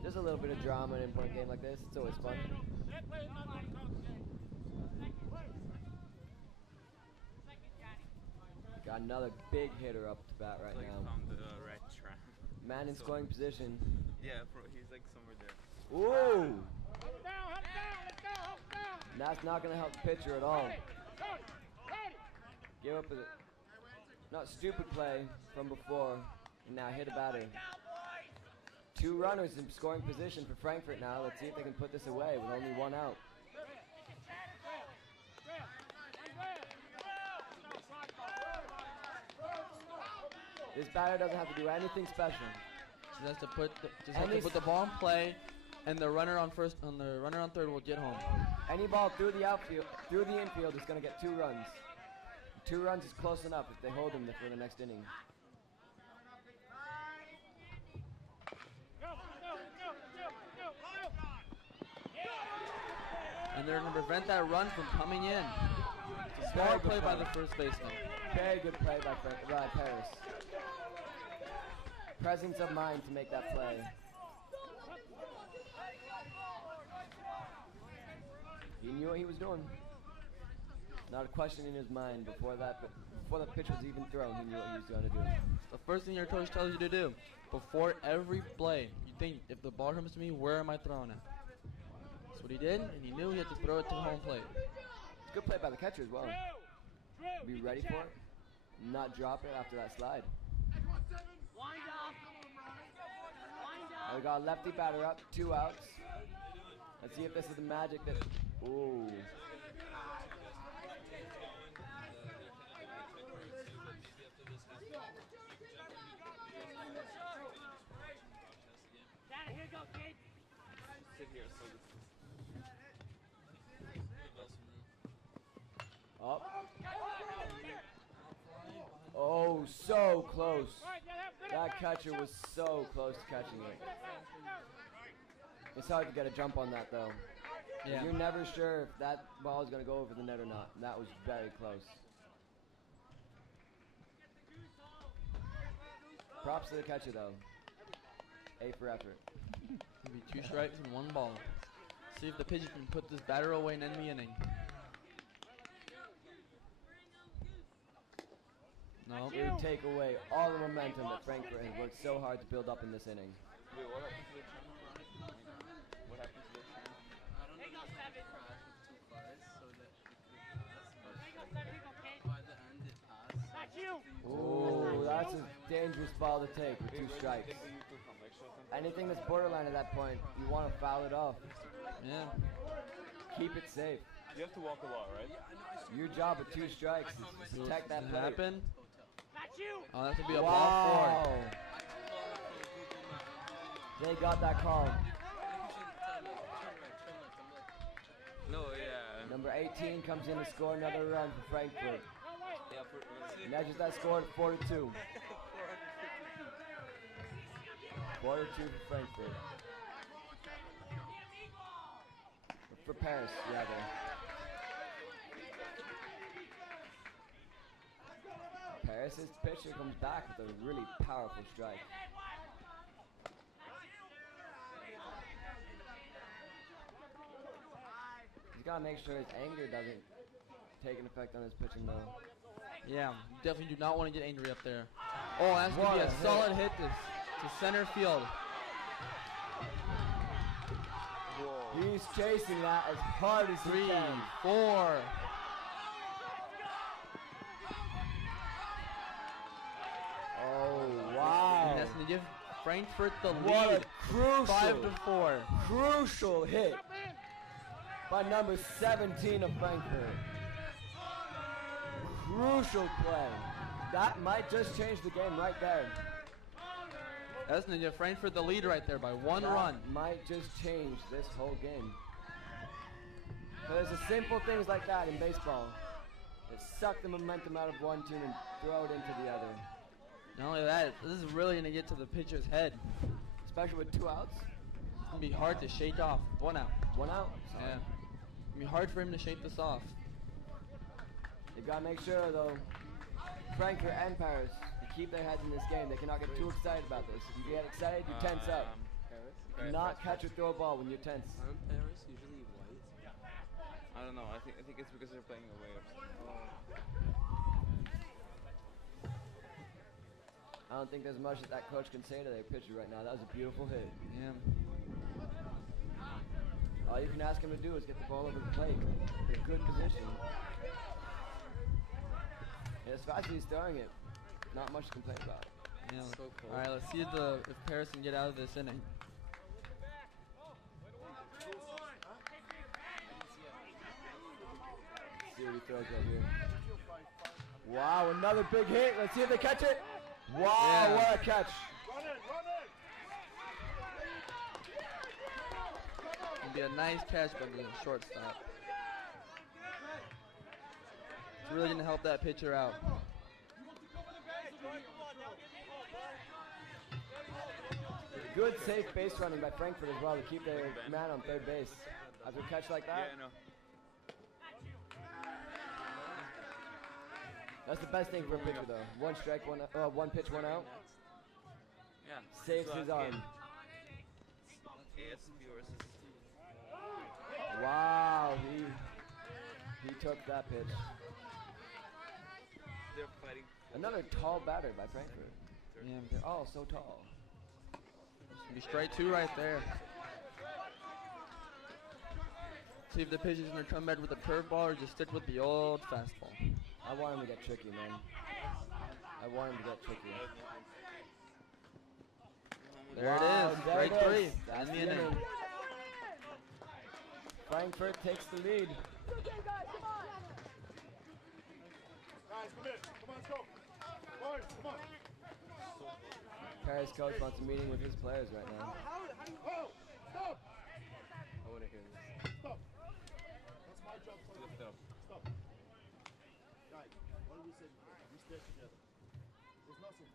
There's a little bit of drama in an important game like this. It's always fun. Got another big hitter up to bat right now. Found the right track. Man in scoring position. Yeah, he's like somewhere there. Ooh! That's not going to help the pitcher at all. Give up a not stupid play from before, and now hit a batter. 2 runners in scoring position for Frankfurt now. Let's see if they can put this away with only 1 out. This batter doesn't have to do anything special. Just has to put the ball in play, and the runner on third will get home. Any ball through the outfield, through the infield is going to get 2 runs. 2 runs is close enough if they hold him for the next inning. And they're going to prevent that run from coming in. Smart play by the first baseman. Very good play by Paris. Presence of mind to make that play. He knew what he was doing. Not a question in his mind before the pitch was even thrown. He knew what he was going to do. The first thing your coach tells you to do before every play, you think, if the ball comes to me, where am I throwing it? That's what he did, and he knew he had to throw it to home plate. Good play by the catcher as well. Be ready for it, not drop it after that slide. We got a lefty batter up, 2 outs. Let's see if this is the magic that. Ooh. Sit here, so this is. Up. Oh, so close. That catcher was so close to catching it. It's hard to get a jump on that, though. Yeah. You're never sure if that ball is going to go over the net or not. That was very close. Props to the catcher, though. A for effort. It'll be 2 strikes and 1 ball. See if the pitcher can put this batter away and end the inning. No. It would take away all the momentum that Frankfurt has worked so hard to build up in this inning. Wait, what happened to the channel? What happened to the channel? I don't know if it crashed too fast so that it could pass, but by the end it passed. Ooh, that's a dangerous ball to take with 2 strikes. Anything that's borderline at that point, you want to foul it off. Yeah. Keep it safe. You have to walk a lot, right? Your job with 2 strikes is to protect that plate. Happen. Oh, that could be a ball 4. They got that call. No, yeah. Number 18 comes in to score another run for Frankfurt. Yeah, Measures that score to 4-2. 4-2 for Frankfurt. For Paris, rather. Paris' pitcher comes back with a really powerful strike. He's got to make sure his anger doesn't take an effect on his pitching, though. Yeah, definitely do not want to get angry up there. Oh, that's going to be a solid hit to center field. He's chasing that as hard as 3, he can. 4. Oh, wow. And that's going to give Frankfurt the What lead. a crucial, 5-4. crucial hit by number 17 of Frankfurt. Crucial play. That might just change the game right there. That's going to give Frankfurt the lead right there by 1 run. Might just change this whole game. So there's the simple things like that in baseball that suck the momentum out of one team and throw it into the other. Not only that, this is really going to get to the pitcher's head. Especially with 2 outs. It's going to be hard to shake off. 1 out. 1 out? Yeah. It's going to be hard for him to shake this off. They've got to make sure, though, Frankfurt and Paris, to keep their heads in this game. They cannot get too excited about this. If you get excited, you tense up. Paris? Not catch or throw a ball when you're tense. Aren't Paris usually white? I don't know. I think it's because they're playing away or something. I don't think there's much that coach can say to their pitcher right now. That was a beautiful hit. Yeah. All you can ask him to do is get the ball over the plate in a good position. And as fast as he's throwing it, not much to complain about. Yeah. So cold. All right, let's see if Paris can get out of this inning. See what he throws right here. Wow, another big hit. Let's see if they catch it. Wow, Yeah. what a catch. It'll be a nice catch by the shortstop. It's really going to help that pitcher out. Good safe base running by Frankfurt as well to keep their man on third base. After a catch like that, Yeah, I know. that's the best thing for a pitcher though. 1 strike, 1 pitch, 1 out. Yeah. Saves So his last arm. game, ASP versus Wow, he took that pitch. they're fighting. Another tall batter by Frankfurt. Yeah. They're all so tall. Be straight 2 right there. See if the pitcher's going to come back with a curveball or just stick with the old fastball. I want him to get tricky, man. I want him to get tricky. There Wow, it is. there Strike it is. 3. That's In the the inning. inning. Frankfurt takes the lead. Okay, guys, come on. Guys, come in. Come on, let's go. Boys, come on. Paris coach wants a meeting with his players right now. Oh, stop. I want to hear this. Stop. That's my job. Stop. Guys, what do we say? We stay together. There's nothing.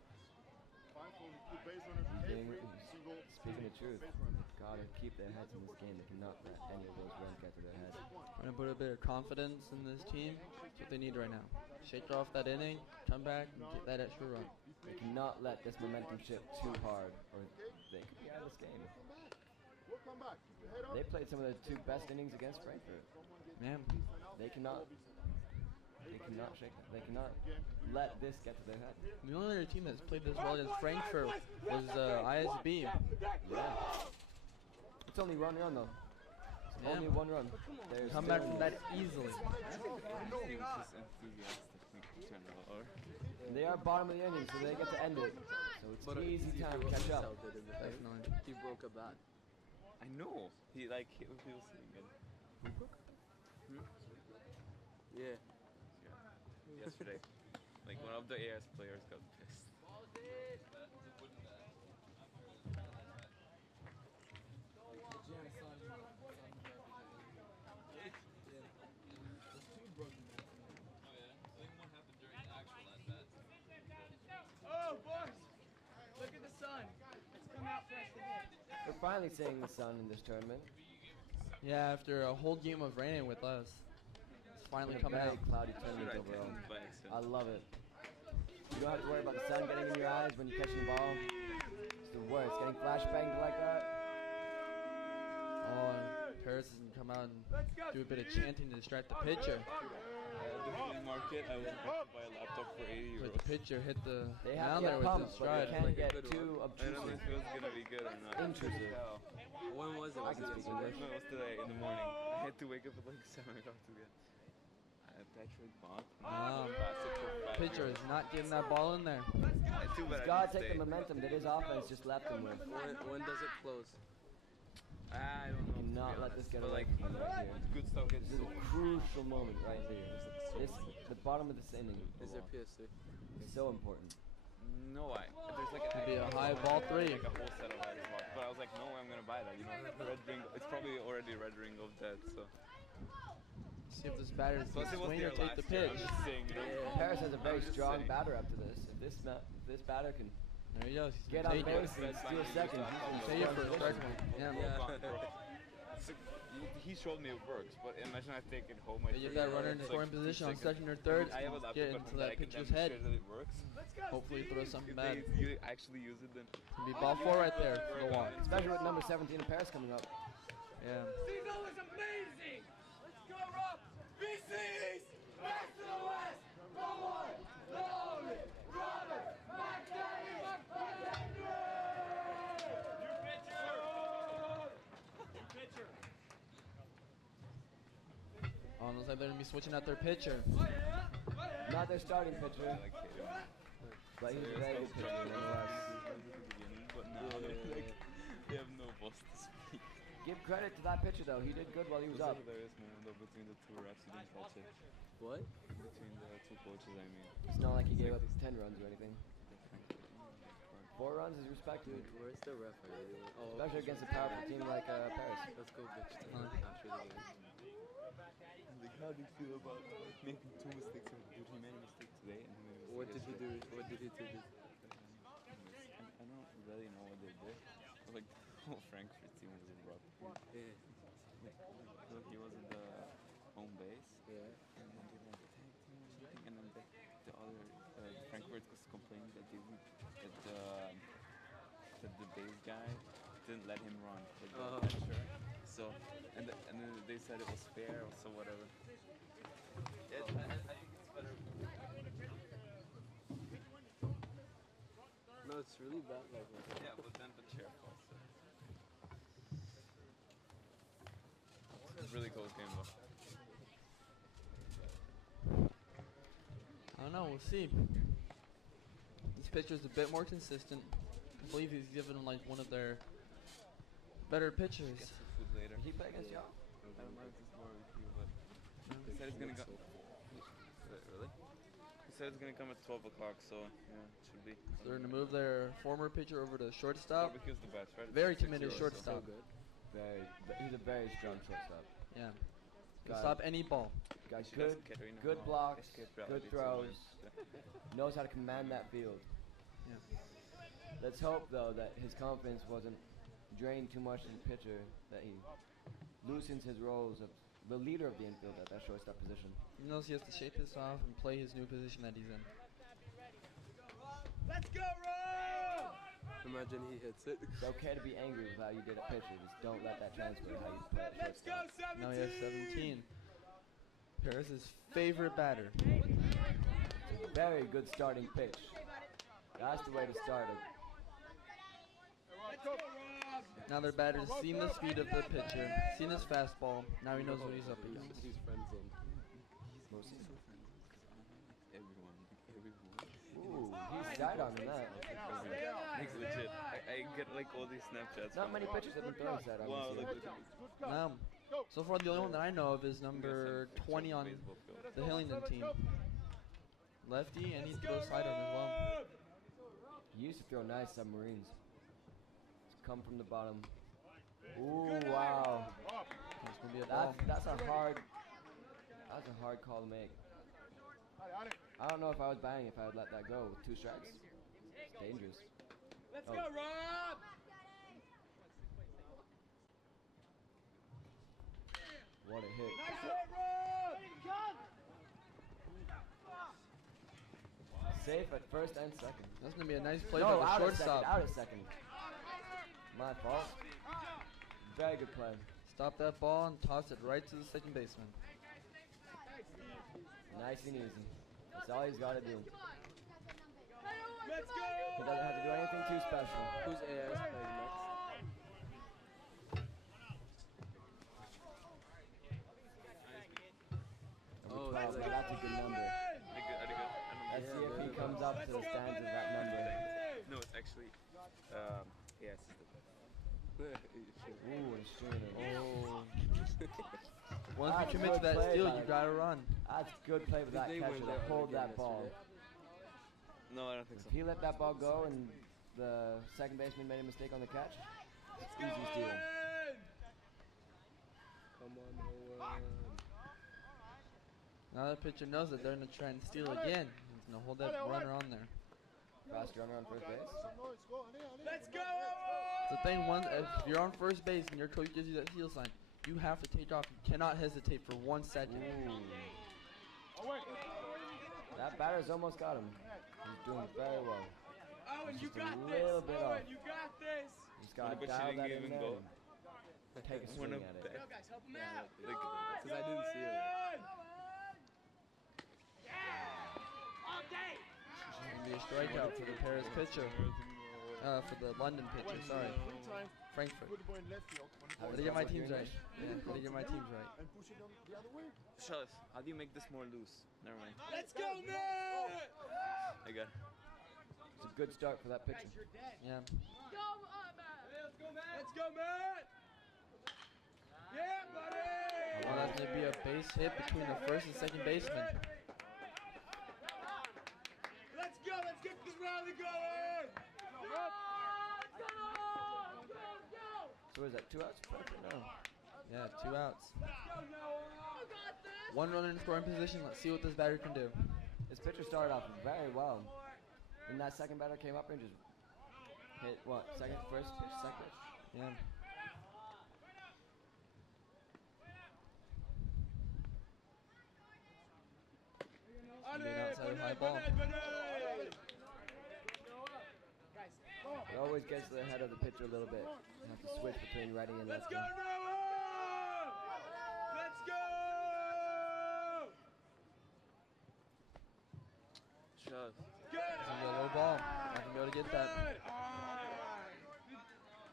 Find for good base runners. Every single Speaking the truth, base runner. they've got to keep their heads in this game. They cannot let any of those runs get to their head. Trying to put a bit of confidence in this team. That's what they need right now. Shake off that inning, come back, and get that extra run. They cannot let this momentum shift too hard, or they could be out of this game. We'll come back. Keep your head up. They played some of the 2 best innings against Frankfurt. Man, They cannot shake that. They cannot let this get to their head. the only other team that's played this well against Frankfurt was ISB. Yeah. It's only 1 run though. It's Yeah. only 1 run. There's Come still- back from that easily. He was just enthusiastic in general, or They are bottom of the inning, so they get to end it. So it's easy time to catch up. Definitely. He broke a bat. I know. He was saying it. Yeah. Yesterday. Like one of the AS players got pissed. Oh, boys! Look at the sun. It's come out fresh again. We're finally seeing the sun in this tournament. Yeah, after a whole game of raining with us, it's finally It's a coming very out. cloudy Should tournament I overall. tend by accident? I love it. You don't have to worry about the sun getting in your eyes when you're catching the ball. It's the worst. Getting flashbanged like that. Oh, and Paris is going to come out and do a bit of chanting to distract the pitcher. It'll the flea market, I was about to buy a laptop for 80 But euros. the pitcher hit the They have mound to there get with pumped, his but they stride. can't get Good too one. I don't know obtrusive. if it was gonna be good or not. Intrusive. When was it? I Was can it speak yesterday? English. No, it was today in the morning. I had to wake up at like 7 o'clock to get Patrick Bond. Pitcher is not getting that ball in there. Too bad He's I got to didn't take stay. the momentum that his offense just left him with. When does it close? I don't know. to be Cannot let this honest, get but away like, from him right here. good stuff gets This is a crucial moment right here. This, the bottom of this inning. Is there PS3? Is so important. No, there's like Could be a actual high set ball of- three. like a whole set of Xbox, but I was like, no way, I'm gonna buy that. You know, Red Ring. It's probably already Red Ring of Dead. So. See if this batter Plus, can it was swing there or take the last year. I'm pitch. just saying, you know. Paris has a very I'm just strong saying. batter up to this. If this batter can There he goes. He's get gonna on take it. base and steal seconds, He's he's taking it in for a scoring strike position. one. Yeah. So, he showed me it works, but imagine I take it home. They get that runner in scoring position on second or third. I have a laptop Get at into home that I can pitcher's head. demonstrate that it works. Hopefully throw something If bad. you actually use it, then Could be ball four right there for the walk. Especially with number 17 of Paris coming up. Yeah. Seagull is amazing! Let's go, Rob! BC's! Back to the west! Go on! Slowly! Brother! Back Daddy! Back Daddy! You pitcher! You pitcher! Oh, looks like they're gonna be switching out their pitcher. Not their starting pitcher, I like hate him. but he's a very good pitcher nonetheless. But now they're like, they have no boss to speak. Give credit to that pitcher though. He did good while he was up. There is moment though between the two refs, you didn't catch it. What? Between the two coaches, I mean. It's not like he gave up 10 runs or anything. 4 runs is respected, Dude, where's the ref? I really want. Oh, especially against a powerful team like Paris. let's go bitch after the game. Like, how do you feel about making 2 mistakes? Dude, he made a mistake today and he made a mistake What did he yesterday. do? What did he do? I don't really know what they did. Like, the whole Frankfurt team was in rough. Yeah. Like, he was at the home base. Yeah. And then they like tag team or something, and then the other Frankfurt was complaining that the base guy didn't let him run. Like the catcher. So and then they said it was fair or so whatever. Yeah, I think it's better. No, it's really bad. Like, Yeah, but then the chair falls. It's a really close game though. I don't know. We'll see. This pitcher's a bit more consistent. I believe he's given him like one of their better pitchers. Get some food later. Did he play against y'all? I don't know if this is more with you, but he said it's gonna go. Really? He said it's gonna come at 12 o'clock, so yeah, it should be. So they're gonna move their former pitcher over to shortstop. Barbecue's the best, right? Very It's committed 6-0, shortstop. He's a very strong shortstop. Yeah. Can Got stop any ball. Got so. good blocks, Escape good reality throws, too, knows how to command that field. Yeah. Let's hope though that his confidence wasn't drained too much in the pitcher, that he loosens his roles of the leader of the infield at that shortstop position. He knows he has to shake this off and play his new position that he's in. Let's go, Rob! imagine he hits it. It's okay to be angry with how you did at pitcher, just don't let that transfer to how you play at Let's go, shortstop. 17! Now he has 17. Paris' favorite batter. Very good starting pitch. That's the way to start it. Let's go, Rob! Now their batter's seen the speed of the pitcher, seen his fastball. Now he knows what he's up against. He's friend zoned. Ooh, he's sidearming that. Like legit. I get like all these Snapchats. Not from many him. pitchers have been throwing sidearm Wow, this like year. legit. So far, the only one that I know of is number 20 on the Hillingdon team. Lefty, and he throws sidearm as well. He used to throw nice submarines. It's come from the bottom. Ooh, wow. It's gonna be a ball. That's a hard call to make. I don't know if I was batting if I would let that go with 2 strikes. It's dangerous. Let's go, Rob! What a hit. Nice hit, Rob! Safe at first and second. That's gonna be a nice play No, by out the of second, shortstop. out of second. My fault. Very good play. Stop that ball and toss it right to the second baseman. Nice and easy. That's all he's got to do. Let's go! He doesn't have to do anything too special. Who's AS playing next? Number 12, so that's a good number. Let's see if he comes up to the stands of that number. No, it's actually, yes. Ooh, and shooting. Oh. Once That's you commit to good that play steal, by you the- gotta run. That's good play with that They catcher went to there hold again that ball. yesterday. No, I don't think If so. he let that ball go and the second baseman made a mistake on the catch, easy steal. Come on, Owen. Now the pitcher knows that they're gonna try and steal again. He's gonna hold that runner on there. Fast runner on first base. Let's go! The thing, if you're on first base and your coach gives you that steal sign, you have to take off. You cannot hesitate for 1 second. Ooh. That batter's almost got him. He's doing very well. Owen, you Just a got little this! bit Owen, off. you got this! Just got to But she dial didn't that in even there go. and take a swing One at of it. the- Go, guys, help him out! Because I didn't see it. It's gonna be a strikeout for the Paris pitcher. For the London pitcher, sorry. Frankfurt. Put the ball in left field. Gotta get my teams right. Yeah, gotta get my teams right. And push it on the other way. Charles, how do you make this more loose? Never mind. Let's go, man! I got it. It's a good start for that pitcher. Yeah. Go, Matt. Let's go, man! Let's go, man! Yeah, buddy! Well, that's gonna be a base hit between the first and second baseman. Let's go! Let's get this rally going! So is that 2 outs? No. Yeah, 2 outs. Let's go, Noah! 1 runner in scoring position. Let's see what this batter can do. This pitcher started off very well. And that second batter came up and just hit what? Second, first pitch, second pitch? Yeah. Gonna be an outside high ball. It always gets to the head of the pitcher a little bit. You have to switch between righty and Let's lefty. go, Noah! Let's go! Charles. Good! It's gonna be a low ball. Not gonna be able to get that.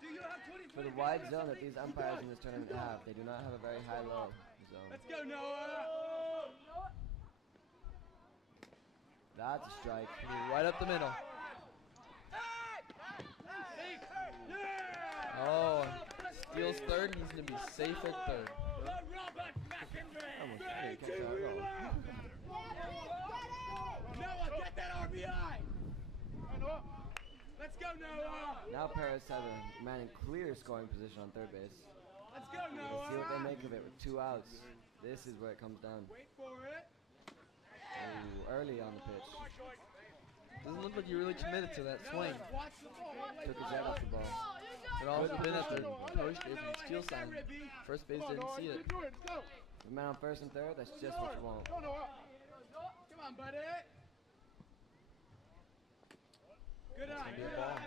Do you have 20, For the wide zone that these umpires in this tournament have, they do not have a very high low zone. Let's go, Noah! That's a strike. Gonna be right up the middle. Oh, steals third. He's gonna be safe at third. Almost didn't catch that at all. Noah, get that RBI! Let's go, Noah! Now Paris has a man in clear scoring position on third base. Let's go, Let's Noah! see what they make of it with 2 outs. This is where it comes down. Wait for it. Ooh, early on the pitch. Doesn't look like you really committed to that swing. Watch the ball. Took his head off the ball. It also been at the coach gave him steal sign. First base didn't see it. The man on first and third, that's just what you want. Come on, buddy. Good eye, Be a good ball. eye.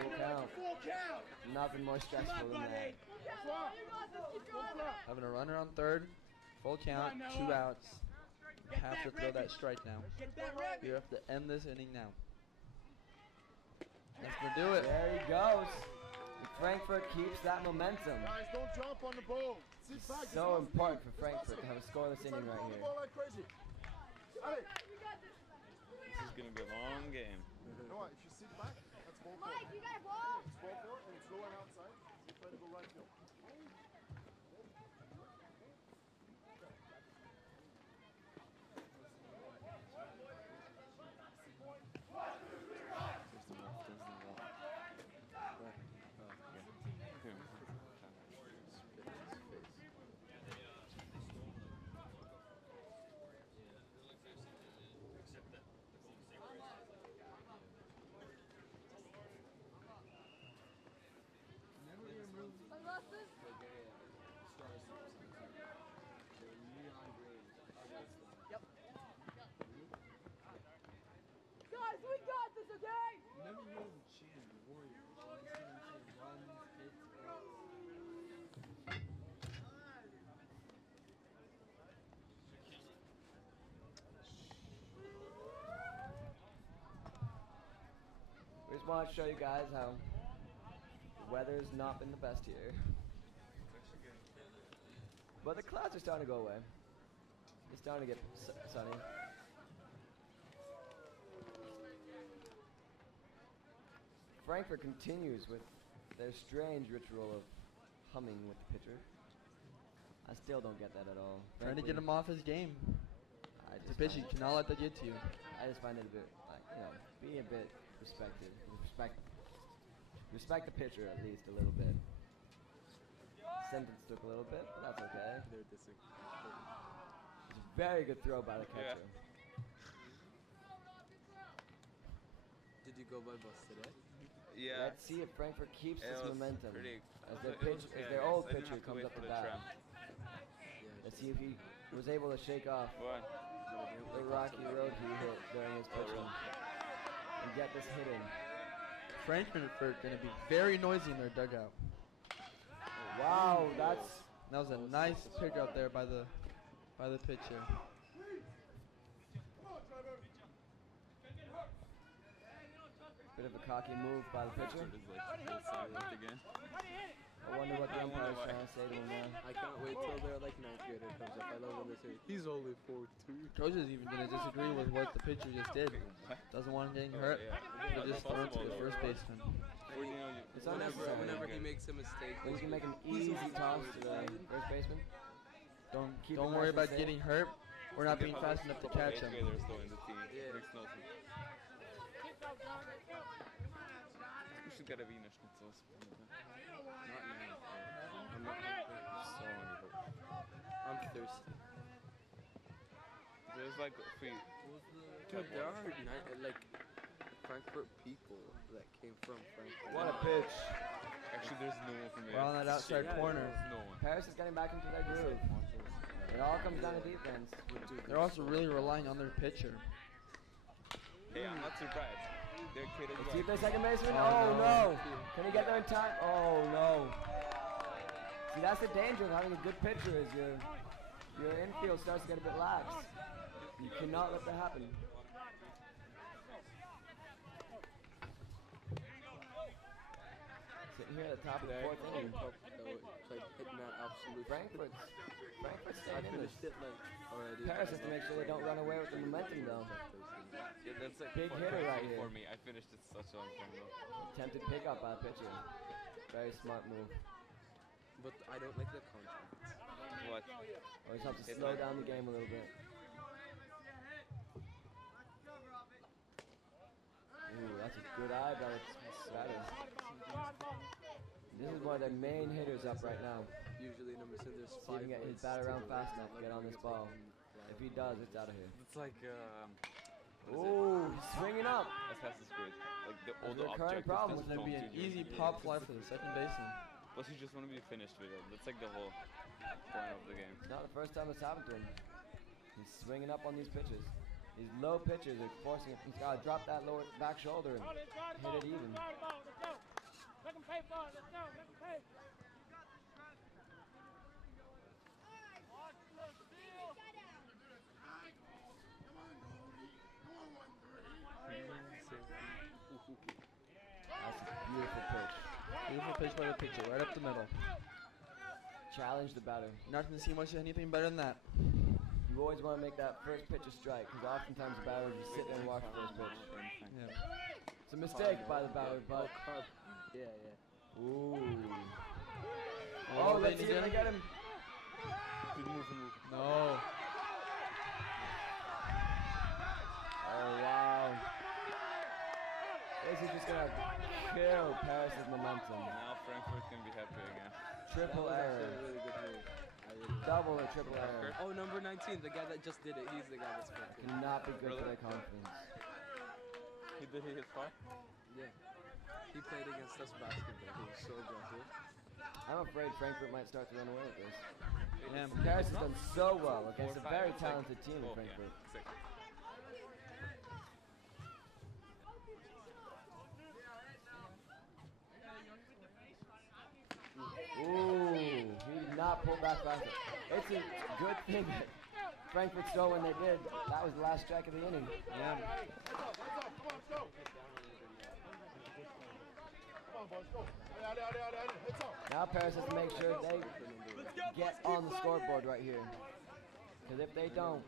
Full count. Full count. Nothing more Come stressful on, than buddy. that. Having a runner on third. Full count. 2 outs. You have to throw that strike now. Get that ready. You have to end this inning now. That's gonna do it. There he goes. And Frankfurt keeps that momentum. Guys, don't jump on the ball. Sit back. So important for Frankfurt to have a scoreless inning right here. Ball like crazy. Allez. This is gonna be a long game. Noah, if you sit back, that's ball four. Mike, you got a ball? It's ball four and it's low and outside. So try to go right field. Sunglasses? wanted to show you guys how the weather's not been the best here. But the clouds are starting to go away. It's starting to get sunny. Frankfurt continues with their strange ritual of humming with the pitcher. I still don't get that at all. Trying to get him off his game. It's a pitch, you cannot let that get to you. I just find it a bit, like, you know, be a bit respected. Respect the pitcher at least a little bit. Sentence took a little bit, but that's okay. They're dissing. It's a very good throw by the catcher. Did you go by bus today? Yeah. Let's see if Frankfurt keeps It this was momentum pretty- as their it was pitch, okay, as their I old guess. I didn't pitcher have to comes wait up for the the bat. tram. Let's see if he was able to shake off What? the rocky road he hit during his pitching and get this hit in. Frankfurt going to be very noisy in their dugout. Wow, that was a nice pick out there by the pitcher. Bit of a cocky move by the pitcher. It's like full silent again. I wonder what the I wonder umpire's why. trying to say to him now. I can't wait till their like 9th grader comes up. I love when they say he's only 4'2". Coach is even going to disagree with what the pitcher just did. Doesn't want him getting hurt. Yeah. He'll just throw it to the first baseman. It's unnecessary. Whenever he makes a mistake, When you can make an easy toss to the first baseman. Keep Don't him worry nice and about safe. getting hurt. We're not being fast enough to catch him. They're still in the team. Yeah. Makes no sense. We should get a Wiener Schnitzel. not now. I'm not so hungry. I'm thirsty. There's like three. Dude, there are like Frankfurt people that came from Frankfurt. What a pitch. Actually, there's no one from We're on that outside corner. No one. Paris is getting back into their groove. It all comes down to defense. They're also really relying on their pitcher. Hey, I'm not surprised. Their kid is Let's see if like, their second baseman. Oh, Oh, no. no. Can he get there in time? Oh, no. See, that's the danger of having a good pitcher is your infield starts to get a bit lax. You cannot let that happen. Sitting here at the top of the fourth inning. Like hitting that absolute. Frankfurt's I staying in this. finished it like already. Paris has to make sure they don't run away with the momentum, though. yeah, that's like Big for- hitter right for here. me. I finished it such a long time ago. Attempted pickup by the pitcher. Very smart move. But I don't like the contract. What? Always helps to Hit slow man. down the game a little bit. Ooh, that's a good eye by the batter. This is one of their main hitters up right now. Usually, number two, there's See if he 5 can get his points bat to around the fast left, enough to like get on when this it's ball. fucking If he does, it's out of here. It's like Ooh, he's swinging up. Assassin's Creed. Like all That's the the current objectives problem. just It's going to be don't an do easy your- pop fly for the second baseman. Plus, you just want to be finished with it. That's like the whole point of the game. It's not the first time it's happened to him. He's swinging up on these pitches. These low pitches are forcing him. He's got to drop that lower back shoulder and hit it even. That's a beautiful pitch. Beautiful pitch by the pitcher, right up the middle. Challenge the batter. Not going to see much anything better than that. You always want to make that first pitch a strike because oftentimes the batter will just sit there and watch the first pitch. Yeah. It's a mistake by the batter, but Yeah, yeah. ooh. Oh, Let's see if again. they get him. No. Oh wow. This is just gonna kill Paris' momentum. Now Frankfurt can be happy again. Triple That was error. actually a really good move. I really like Double or triple error. Oh, number 19, the guy that just did it. He's the guy that's supposed to. Cannot be good for their confidence. He did hit his far? Yeah. He played against us basketball. He was so aggressive. I'm afraid Frankfurt might start to run away with this. Yeah. Paris has done so well against a 4-5. very It's like- talented team in oh, Frankfurt. Yeah, exactly. Ooh, he did not pull back fast. It's a good thing that Frankfurt stole when they did. That was the last strike of the inning. Yeah. on, boys. Go. Allez, allez, allez, allez. Hits on. Now Paris has to make sure they get on the scoreboard right here. Because if they don't,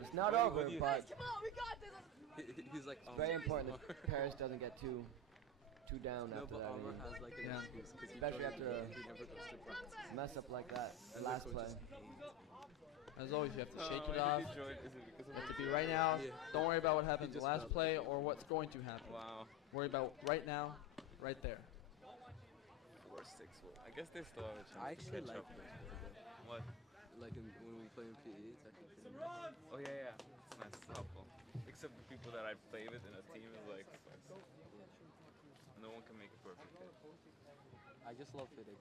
it's not over, but Come on, we got this. He's like, it's very important that Paris doesn't get too down no, after but that. Armor inning. has like an excuse because Especially after a he never goes to practice. mess up like that And last the play. coaches As always, you have to shake it Why off. did he join? Is it because of You have to the- be right now. Yeah. Don't worry about what happened the just last felt play or what's going to happen. Wow. Worry about right now, right there. 4-6. Well, I guess they still have a chance I to actually catch like up. this. What? Like when we play in PE, it's actually pretty nice. Oh yeah, yeah. It's nice. It's helpful. Except the people that I play with in a team is like, sucks. No one can make a perfect hit. I just love hitting.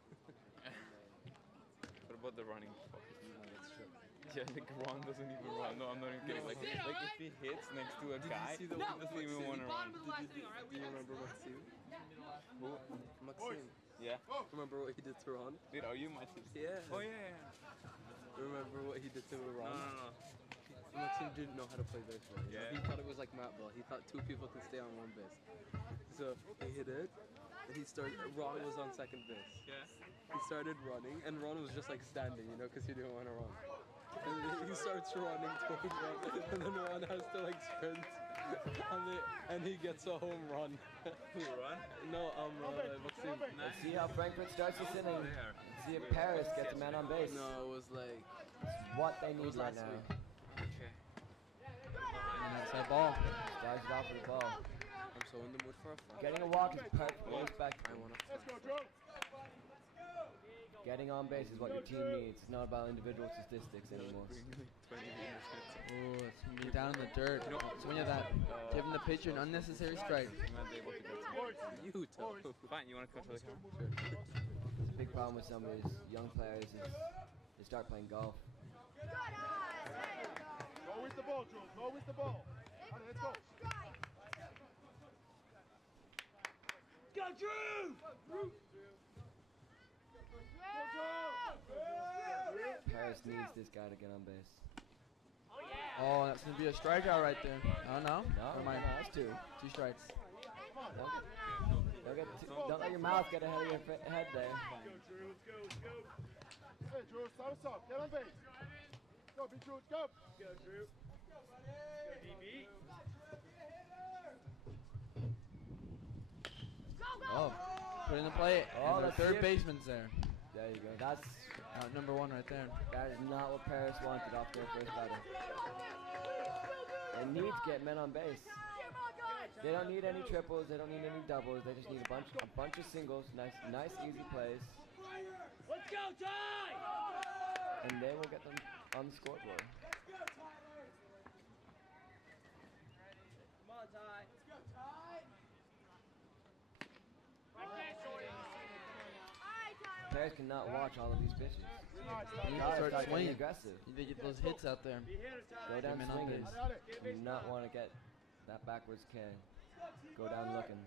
What about the running part? That's true. Yeah, like Ron doesn't even run. No, I'm not even kidding. Like if he hits next to a guy, see he the doesn't even want to run. Do you remember Maxime? Who? Maxime. Yeah. Remember what he did to Ron? Dude, are you my team? Yeah. Oh yeah, yeah. Remember what he did to No, Ron? no, no. Maxime didn't know how to play baseball. Yeah. He thought it was like mat ball. He thought two people could stay on one base. So he hit it, and he started. Ron was on second base. Yeah. He started running, and Ron was just like standing, you know, because he didn't want to run. And then he starts running towards Ron, and then Ron has to like sprint, and he gets a home run. Who run? No, Maxime. Let's see how Frankfurt starts this inning. There. Let's see if Paris gets a man on base. No, it was like What they it need was right last now. week. Okay. And that's that ball. Starts it off with the ball. I'm so in the mood for a fight. Getting a walk is perfect. Respect. I want to Let's go, Joe. Getting on base is what your team needs. It's not about individual statistics anymore. 20 meters. Ooh, it's gonna be down in the dirt. Swing at that. Giving the pitcher an unnecessary strike. You might be able to get some. you tell. Fine, you want to come to the camera? The big problem with some of these young players is they start playing golf. Go with the ball, Joe. Go with the ball. Allez, let's go. Go, Drew! Paris needs this guy to get on base. Oh, that's gonna be a strikeout right there. Oh no. No, Or no, mind. that's two. Two strikes. Don't let your mouth get ahead of your head there. Go, Drew. Let's go, let's go. Hey, Drew, start us up. Get on base. Go, be Drew. Go. Go, Drew. Go, DB. Oh, put in the plate. Oh, And the let's see third it. baseman's there. There you go. That's Number one right there. that is not what Paris wanted off their first batter. They need to get men on base. They don't need any triples. They don't need any doubles. They just need a bunch of singles. Nice, easy plays, Let's go, Ty! and they will get them on the scoreboard. Come on, Ty. Let's go, Ty! Paris cannot watch all of these pitches. You need to Gotta start start getting swinging. aggressive. You need to get those hits out there. Go down men on swinging. base. Do not want to get that backwards K. Go down looking.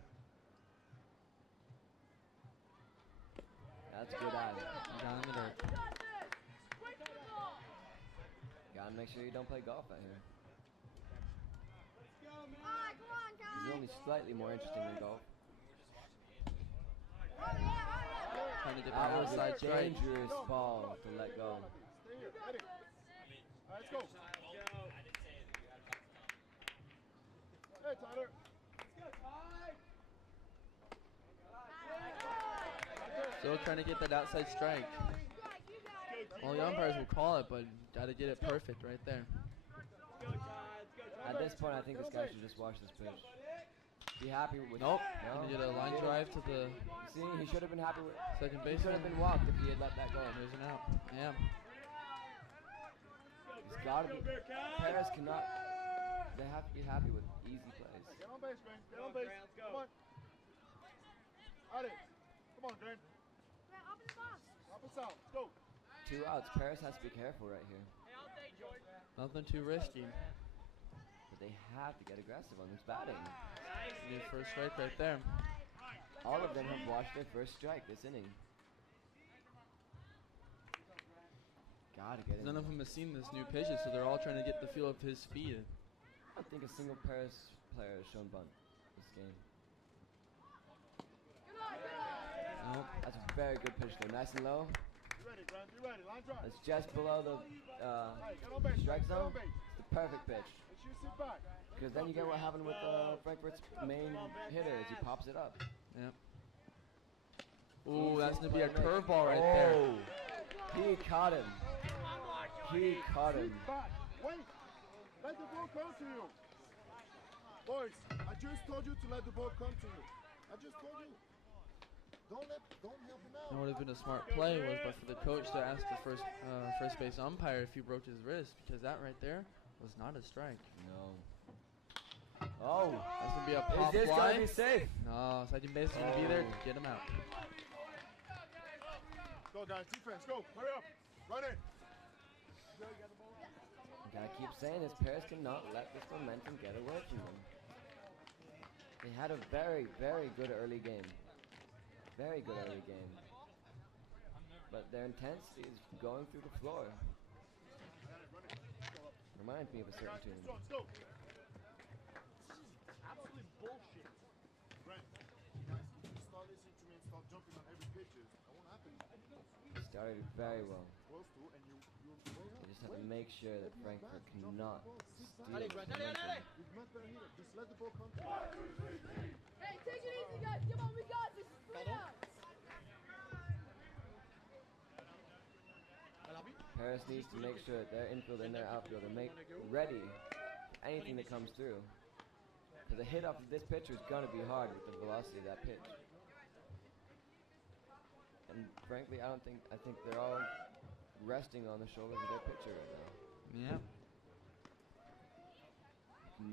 That's a good eye. Down in the dirt. Gotta make sure you don't play golf out here. This is only slightly more interesting than golf. Trying to get That the was outside a strike. dangerous ball to let go. Stay here. Ready. All right, let's go. Hey, Tyler. Still trying to get that outside strike. Well, the umpires will call it, but gotta get it perfect right there. At this point, I think this guy should just watch this pitch. Be happy with. Nope. No. Gonna get a line drive to the See, he should have been happy with. second He should baseman. have been walked if he had let that go. There's an out. Yeah. He's got to be. Paris cannot. They have to be happy with easy plays. Get on base, man. Get on base. Come on. Allez. Come on, Grant. Up and south. Let's go. 2 outs. Paris has to be careful right here. Nothing too risky. But they have to get aggressive on this batting. New first strike right there. All of them have watched their first strike this inning. Gotta get None him. of them have seen this new pitches, so they're all trying to get the feel of his speed. I don't think a single Paris player has shown bunt this game. Nope. That's a very good pitch there. Nice and low. Be ready, Grant. Be ready. Line drive. It's just below the Hey, get on base. strike Get on zone. base. It's the perfect pitch. Make sure you sit back. Because then you get what happened with Frankfurt's main hitter is he pops it up. Yep. Ooh, that's going to be a curveball right there. Oh, he caught him. He caught him. Sit back. Wait. Let the ball come to you. Boys, I just told you to let the ball come to you. I just told you. Don't help him out. It would have been a smart play was but for the coach to ask the first base umpire if he broke his wrist, because that right there was not a strike. No. Oh, That's going to be a pop is this fly. gonna be safe? No, second base is going to be there to get him out. Go, guys. Defense. Go. Hurry up. Run it. You gotta keep saying this. Paris cannot let this momentum get away from them. They had a very, very good early game. Very good early game. But their intensity is going through the floor. Reminds me of a certain tune. Let's go. Absolute bullshit. Grant, guys, if you start listening to me and start jumping on every pitch, that won't happen. Started very well. Close to, and you They just have to make sure that Frankfurt cannot steal Allez, this Grant, allez, allez, momentum. allez. You've not better hitter. Just let the ball come to you. Hey, take it easy, guys. Come on, we got this. 3 outs. Paris needs to make sure that their infield and their outfield are ready for anything that comes through. Because a hit off of this pitcher is going to be hard with the velocity of that pitch. And frankly, I think they're all resting on the shoulders of their pitcher right now. Yeah.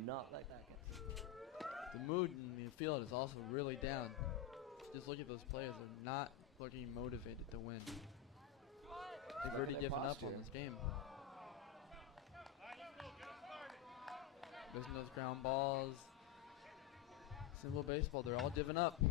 Not like that, guys. The mood in the field is also really down. Just look at those players. They're not looking motivated to win. They've Look at already their given up posture. on this game. Missing those ground balls. Simple baseball. They're all giving up.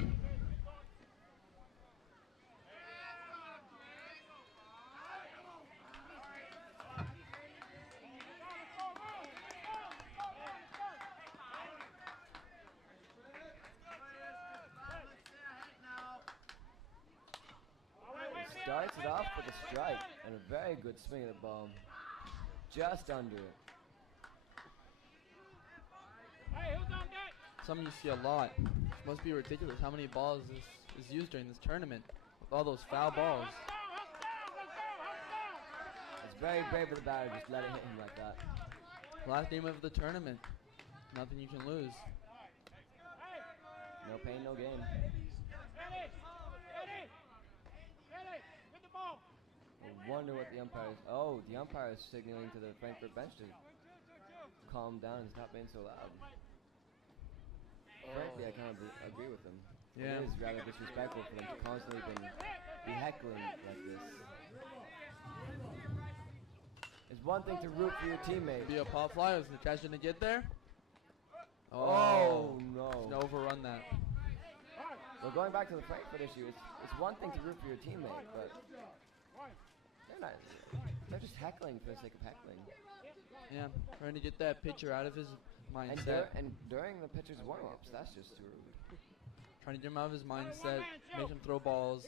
Starts it off with a strike and a very good swing of the ball. Just under it. Something you see a lot. It must be ridiculous how many balls this is used during this tournament. With all those foul balls. It's very brave of the batter, just let it hit him like that. Last game of the tournament. Nothing you can lose. No pain, no gain. I wonder what the umpire is. Oh, the umpire is signaling to the Frankfurt bench to calm down and stop being so loud. Frankly, I kind of agree with them. Yeah. It is rather disrespectful for them to constantly be heckling like this. It's one thing to root for your teammate. Be a pop fly. Was the catch gonna get there? Oh, no. Gonna overrun that. Well, going back to the Frankfurt issue, it's one thing to root for your teammate, but they're just heckling for the sake of heckling. Yeah, trying to get that pitcher out of his mindset. And during the pitcher's warm-ups, that's just too rude. Trying to get him out of his mindset, make him throw balls.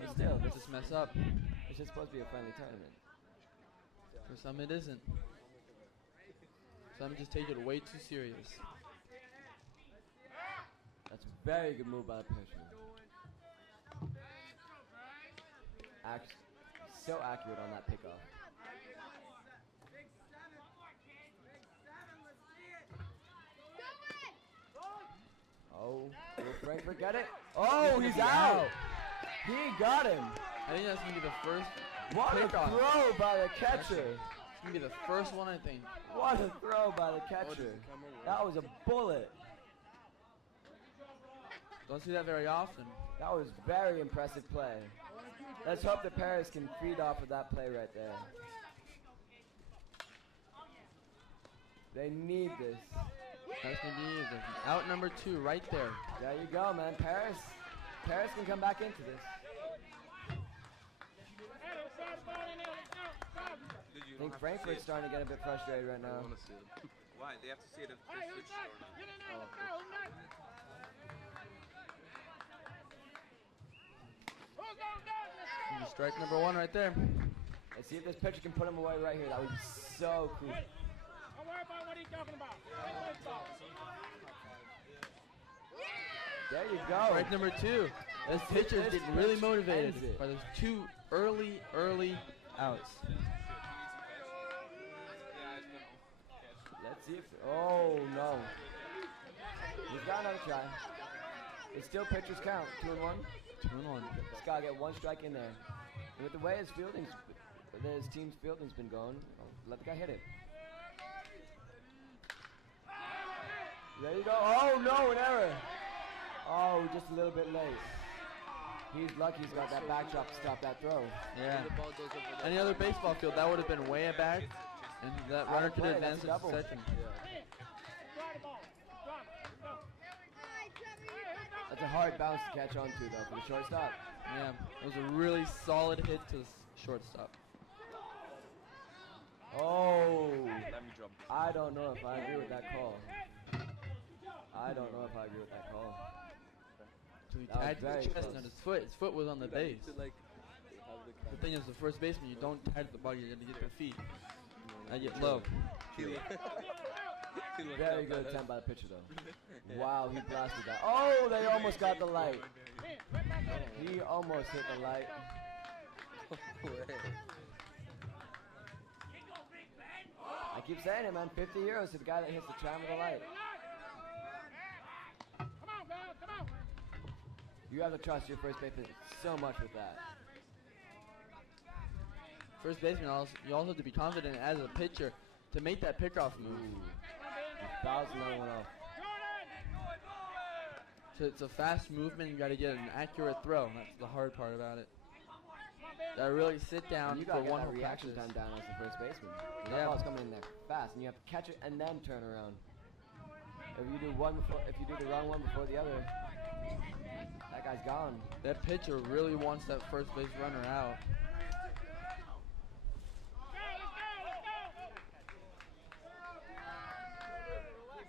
But still, They just mess up. it's just supposed to be a friendly tournament. For some it isn't. Some just take it way too serious. That's a very good move by the pitcher. So accurate on that pickoff. Oh, will Frankfurt get it? Oh, he's out! He got him! I think that's gonna be the first What a pickoff. throw by the catcher! It's gonna be the first one, I think. What a throw by the catcher! That was a bullet! Don't see that very often. That was very impressive play. Let's hope that Paris can feed off of that play right there. They need this. That's gonna be the out number 2 right there. There you go, man. Paris can come back into this. I think Frankfurt's starting to get a bit frustrated right now. Why? They have to see it if they switch or not. Strike number 1 right there. Let's see if this pitcher can put him away right here. That would be so cool. Don't worry about what he's talking about. There you go. Strike number 2. This pitcher's getting really motivated by those 2 early outs. Let's see if. Oh no. He's got another try. It's still pitchers count. 2 and 1. 2 and 1. He's got to get 1 strike in there. And with the way his team's fielding's been going, let the guy hit it. There you go. Oh no, an error. Oh, just a little bit late. He's lucky he's got that backdrop to stop that throw. Yeah. Any other baseball field, that would have been way back, and that runner could advance in section. That's a hard bounce to catch on to, though, for the shortstop. Yeah, it was a really solid hit to the shortstop. Oh, I don't know if I agree with that call. I don't know if I agree with that call. So he tagged his chest, not his foot. His foot was on the base. The thing is, the first baseman, you don't tag the ball, you're going to get the feet. I get low. Very good attempt by the pitcher, though. Wow, he blasted that. Oh, they almost got the light. He almost hit the light. I keep saying it, man. 50 euros to the guy that hits the chime of the light. You have to trust your first baseman so much with that. First baseman, you also have to be confident as a pitcher to make that pickoff move. Fouls another one off. So it's a fast movement. You got to get an accurate throw. That's the hard part about it. Got to really sit down you for one that reaction time down as the first baseman. Yeah. That ball's coming in there fast, and you have to catch it and then turn around. If you do the wrong one before the other, that guy's gone. That pitcher really wants that first base runner out.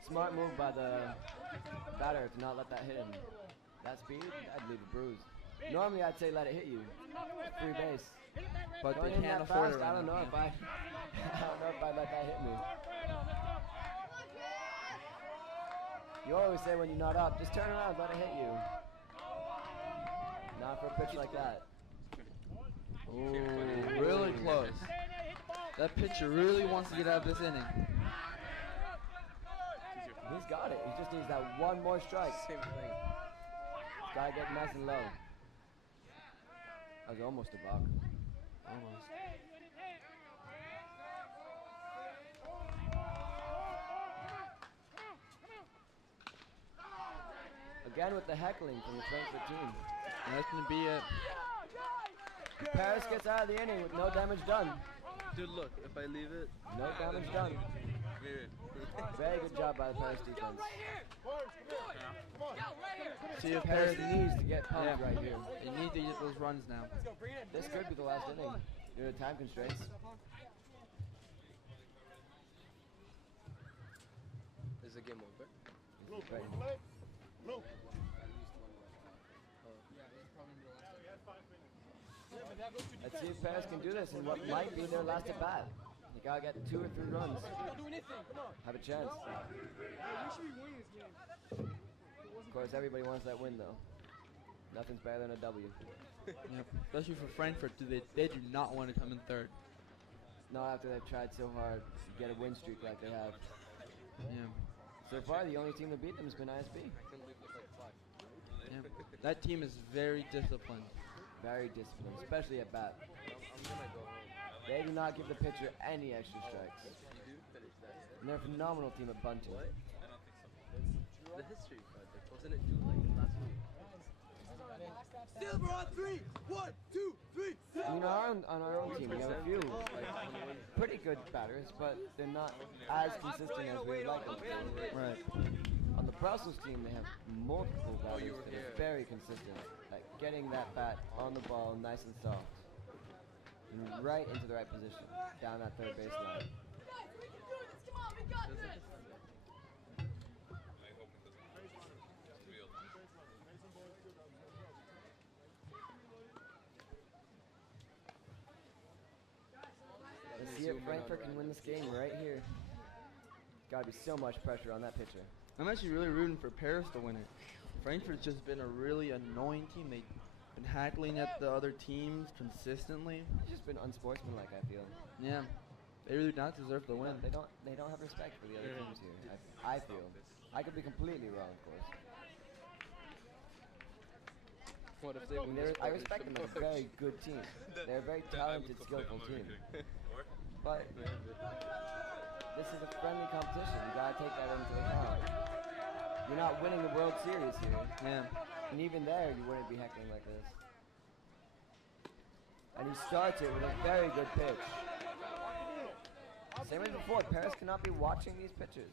Smart move by the batter to not let that hit him. That speed, I'd leave it bruised. Normally I'd say let it hit you. Free base. But Going they in can't that afford fast, it right I don't know now. if I let that hit me. You always say when you're not up, just turn around, let it hit you. Not for a pitch like that. Ooh, really close. That pitcher really wants to get out of this inning. He's got it. He just needs that one more strike. Same thing. He's got to get nice and low. That was almost a balk. Almost. Again with the heckling from the Frankfurt team. And that's going to be it. Paris gets out of the inning with no damage done. Dude, look, if I leave it. No damage done. Very good job by the Paris defense. See if Paris Paris needs to get pumped right here. They need to get those runs now. This could be the last inning due to time constraints. Is the game over? Right. Let's see if Paris can do this in what might be their last at bat. They gotta get 2 or 3 runs. Have a chance. Of course, everybody wants that win, though. Nothing's better than a W. Yep. Especially for Frankfurt, they do not want to come in third. Not after they've tried so hard to get a win streak like they have. Yeah. So far, the only team to beat them has been ISP. Yeah. That team is very disciplined. Very disciplined, especially at bat. They do not give the pitcher any extra strikes. And they're a phenomenal team at bunting. The history project, wasn't it due like last week? Silver on 3. 1, 2, 3. I mean, on our own team, we have a few pretty good batters, but they're not as consistent as we would like them to be. Right. On the Brussels team, they have multiple batters that are very consistent at getting that bat on the ball nice and soft. And right into the right position, down that third baseline. Guys, we can do this. Come on, we got this. see if Frankfurt can win this game right here. Gotta be so much pressure on that pitcher. I'm actually really rooting for Paris to win it. Frankfurt's just been a really annoying team. They've been hackling at the other teams consistently. It's just been unsportsmanlike, I feel. Yeah, they really do not deserve the win. They don't have respect for the other teams here. I feel. I could be completely wrong, of course. What if they win? I respect them as a very good team. They're a very talented, skillful team. But this is a friendly competition. You gotta take that into account. You're not winning the World Series here. Yeah. And even there, you wouldn't be heckling like this. And he starts it with a very good pitch. Same as before, Paris cannot be watching these pitches.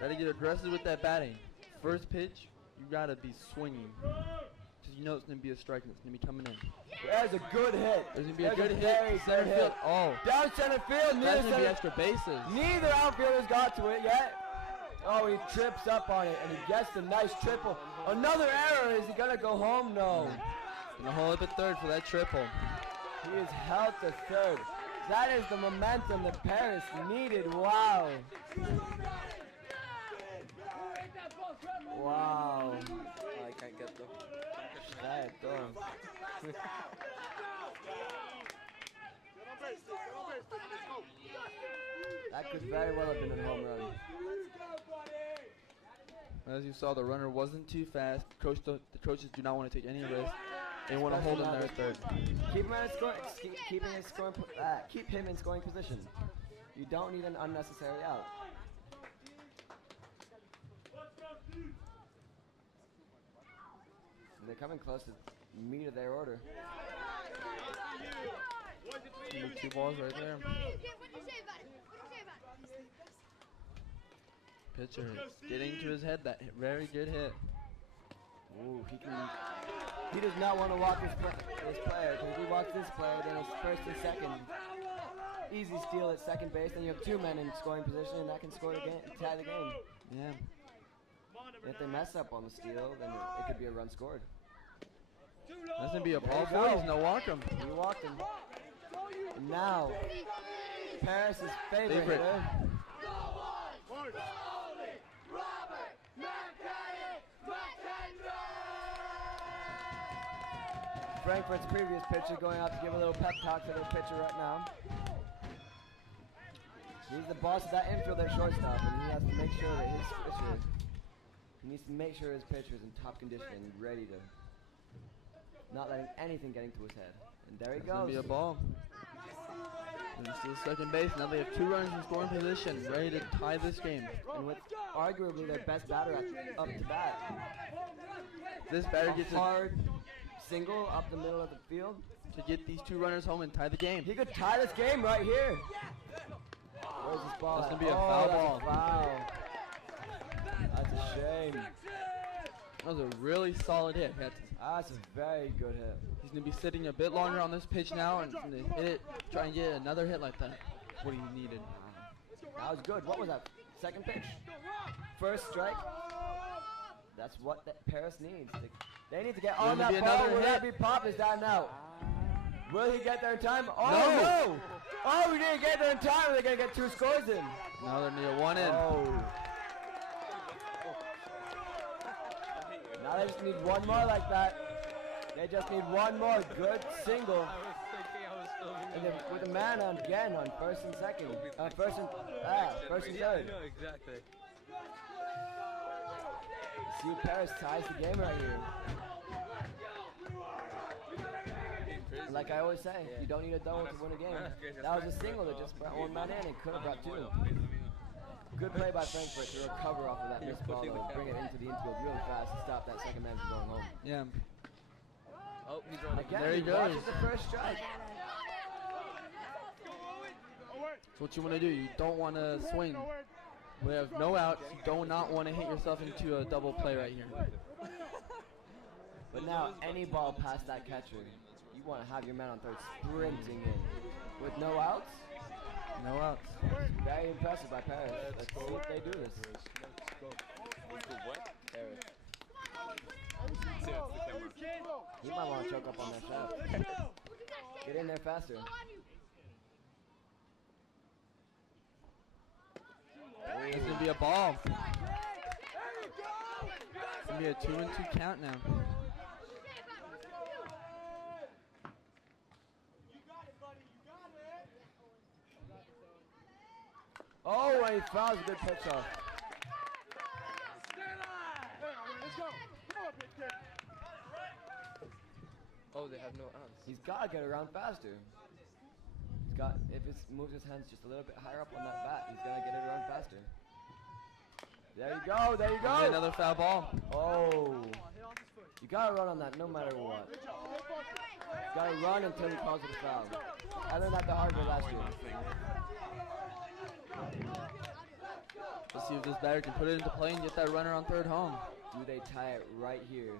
Gotta get aggressive with that batting. First pitch, you gotta be swinging. Because you know it's gonna be a strike and it's gonna be coming in. There's a good hit. There's gonna be a good hit. Center field. Oh. Down center field. That's gonna be extra bases. Neither outfielders got to it yet. Oh, he trips up on it and he gets the nice triple. Another error. Is he gonna go home? No. Gonna hold up at third for that triple. He is held to third. That is the momentum that Paris needed. Wow. Wow. Oh, I can't get them. That dumb. That could very well have been a home run. As you saw, the runner wasn't too fast. The coaches do not want to take any risk. They want to hold him there at third. Keep him in scoring position. You don't need an unnecessary out. And they're coming close to meat of their order. Two balls right there. Pitcher getting to his head. That very good hit. Ooh, he does not want to walk his player, because if he walks this player, then it's first and second. Easy steal at second base, then you have two men in scoring position, and that can score the game, tie the game. Yeah. If they mess up on the steal, then it could be a run scored. That's gonna be a ball four. He's gonna walk him. He walked him. And now, Paris' favorite hitter. Frankfurt's previous pitcher going out to give a little pep talk to their pitcher right now. He's the boss of that infield at shortstop, and he has to make sure that his pitcher is in top condition and ready to not letting anything getting to his head. And there he goes. Gonna be a ball. And it's to the second base. Now they have two runners in scoring position, ready to tie this game. And with arguably their best batter up to bat. This batter gets a hard single up the middle of the field to get these two runners home and tie the game. He could tie this game right here. Where's this ball? That's gonna be a foul ball. Foul. That's a shame. That was a really solid hit. That's a very good hit. He's gonna be sitting a bit longer on this pitch now and gonna hit it, try and get another hit like that. What he needed. That was good. What was that? Second pitch. First strike. That's what Paris needs. They need to get on that ball. Will that be popped? Is that out? Will he get there in time? Oh, no! Oh, we didn't get there in time. They're going to get two scores in. Now they're near one in. Oh. Now they just need one more like that. They just need one more good single. And then with a man on again on first and second. First and third. Yeah, exactly. See if Paris ties the game right here. Like I always say, you don't need a double to win a game. That was a single that just brought one man in and could have brought two. Good play by Frankfurt to recover off of that missed ball and bring it into the infield really fast to stop that second man from going home. Yeah. Oh, he's running. Again, there he goes. The first strike. That's what you want to do. You don't want to swing. We have no outs. You do not want to hit yourself into a double play right here. But now, any ball past that catcher, you want to have your man on third sprinting in. With no outs? No outs. Very impressive by Paris. Let's see if they do this. What? Paris. He might want to choke up on that shot. Get in there faster. gonna be a ball. It's gonna be a 2-2 count now. Oh, and he fouls a good pitch off. Oh, they have no outs. He's got to get around faster. He's got, if he moves his hands just a little bit higher up on that bat, he's going to get it around faster. There you go, there you go. Another foul ball. Oh. You got to run on that no matter what. You got to run until he calls it a foul. I learned that the hard way last year. Let's see if this batter can put it into play and get that runner on third home. Do they tie it right here?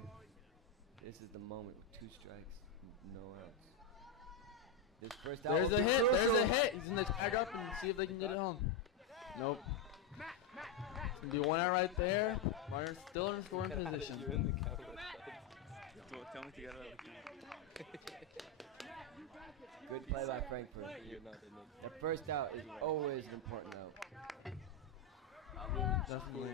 This is the moment with 2 strikes, no outs. This first out There's will a be hit, crucial. there's a hit. He's gonna tag up and see if they can get it home. Nope. It's gonna be 1 out right there. Runner's still in scoring position. You're in the camera. Tell me to get out of the camera. Good play by Frankfurt. You're not in it. The first out is always an important out. Definitely.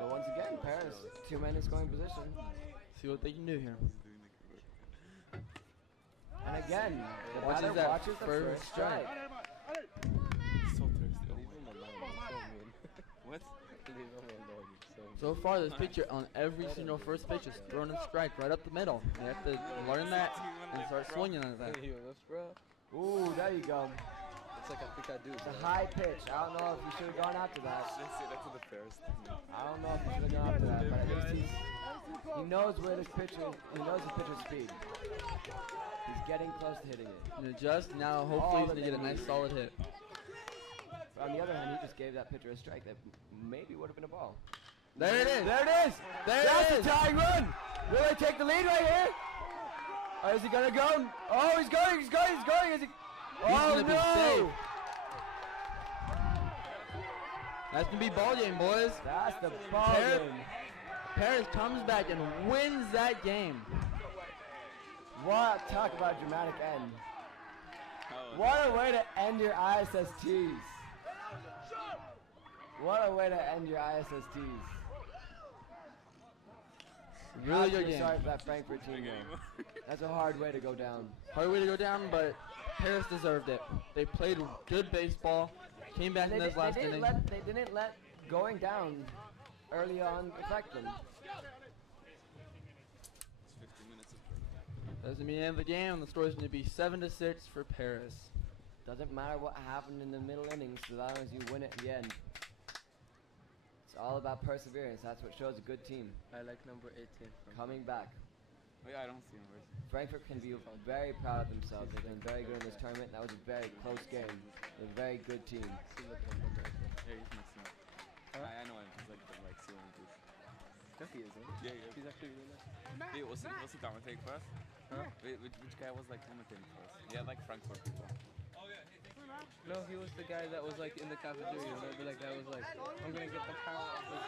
But once again, Paris, 2-man in scoring position. See what they can do here. And again, the Watches batter that watches the first first strike. So thirsty. Leave him alone. He's so mean. What? Leave him alone. He's so mean. So far, this pitcher on every single first pitch is throwing a strike right up the middle. They have to learn that and start swinging at that. Hey, let's bro. Ooh, there you go. It's like I think I do. It's a high pitch. I don't know if you should have gone after that. Let's say that to the first. I don't know if you should have gone after that, but at least he knows where this pitcher, he knows his pitcher's speed. He's getting close to hitting it. And adjust now. Hopefully, he's gonna get a nice solid hit. But on the other hand, he just gave that pitcher a strike that maybe would have been a ball. There it is. There it is. There That's it the is. tying run. Will they take the lead right here? Or is he gonna go? Oh, he's going. He's going. He's going. Is he? He's Oh gonna be no! safe. That's gonna be ball game, boys. That's the ball Paris- game. Paris comes back and wins that game. What? Talk about a dramatic end. What a way to end your ISSTs. What a way to end your ISSTs. Really I feel good game. Sorry for that Frankfurt team. Though. That's a hard way to go down. Hard way to go down, but Paris deserved it. They played good baseball. Came back in this last inning. They didn't let going down early on affect them. It's 15 minutes of Doesn't mean the end of the game. The score is going to be 7-6 for Paris. Doesn't matter what happened in the middle innings, as long as you win at the end. It's all about perseverance. That's what shows a good team. I like number 18. Coming back. Oh, yeah, I don't see him. Where's he? Frankfurt can be very proud of themselves. They've been very good in this tournament. That was a very close game. A very good team. Yeah, he's mixing up. I know him. He's like sealing this. No, he isn't. Yeah, yeah. He's actually really nice. Wait, what's he commentating for us? Huh? Wait, which guy was like commentating for us? Yeah, like Frankfurt people. No, he was the guy that was like in the cafeteria. Remember that guy was like, I'm gonna get the power of this.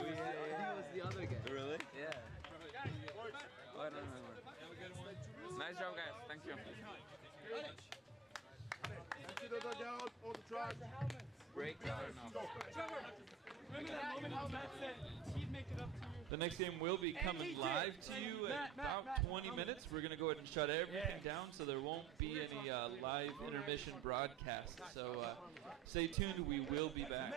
Who is Yeah, he was the other guy. Really? Yeah. Oh, I don't remember. Nice job, guys. Thank you. Empty the dugout, all the track. Break or no? The next game will be coming live to you at about 20 minutes. We're going to go ahead and shut everything down so there won't be any live intermission broadcast. So stay tuned. We will be back.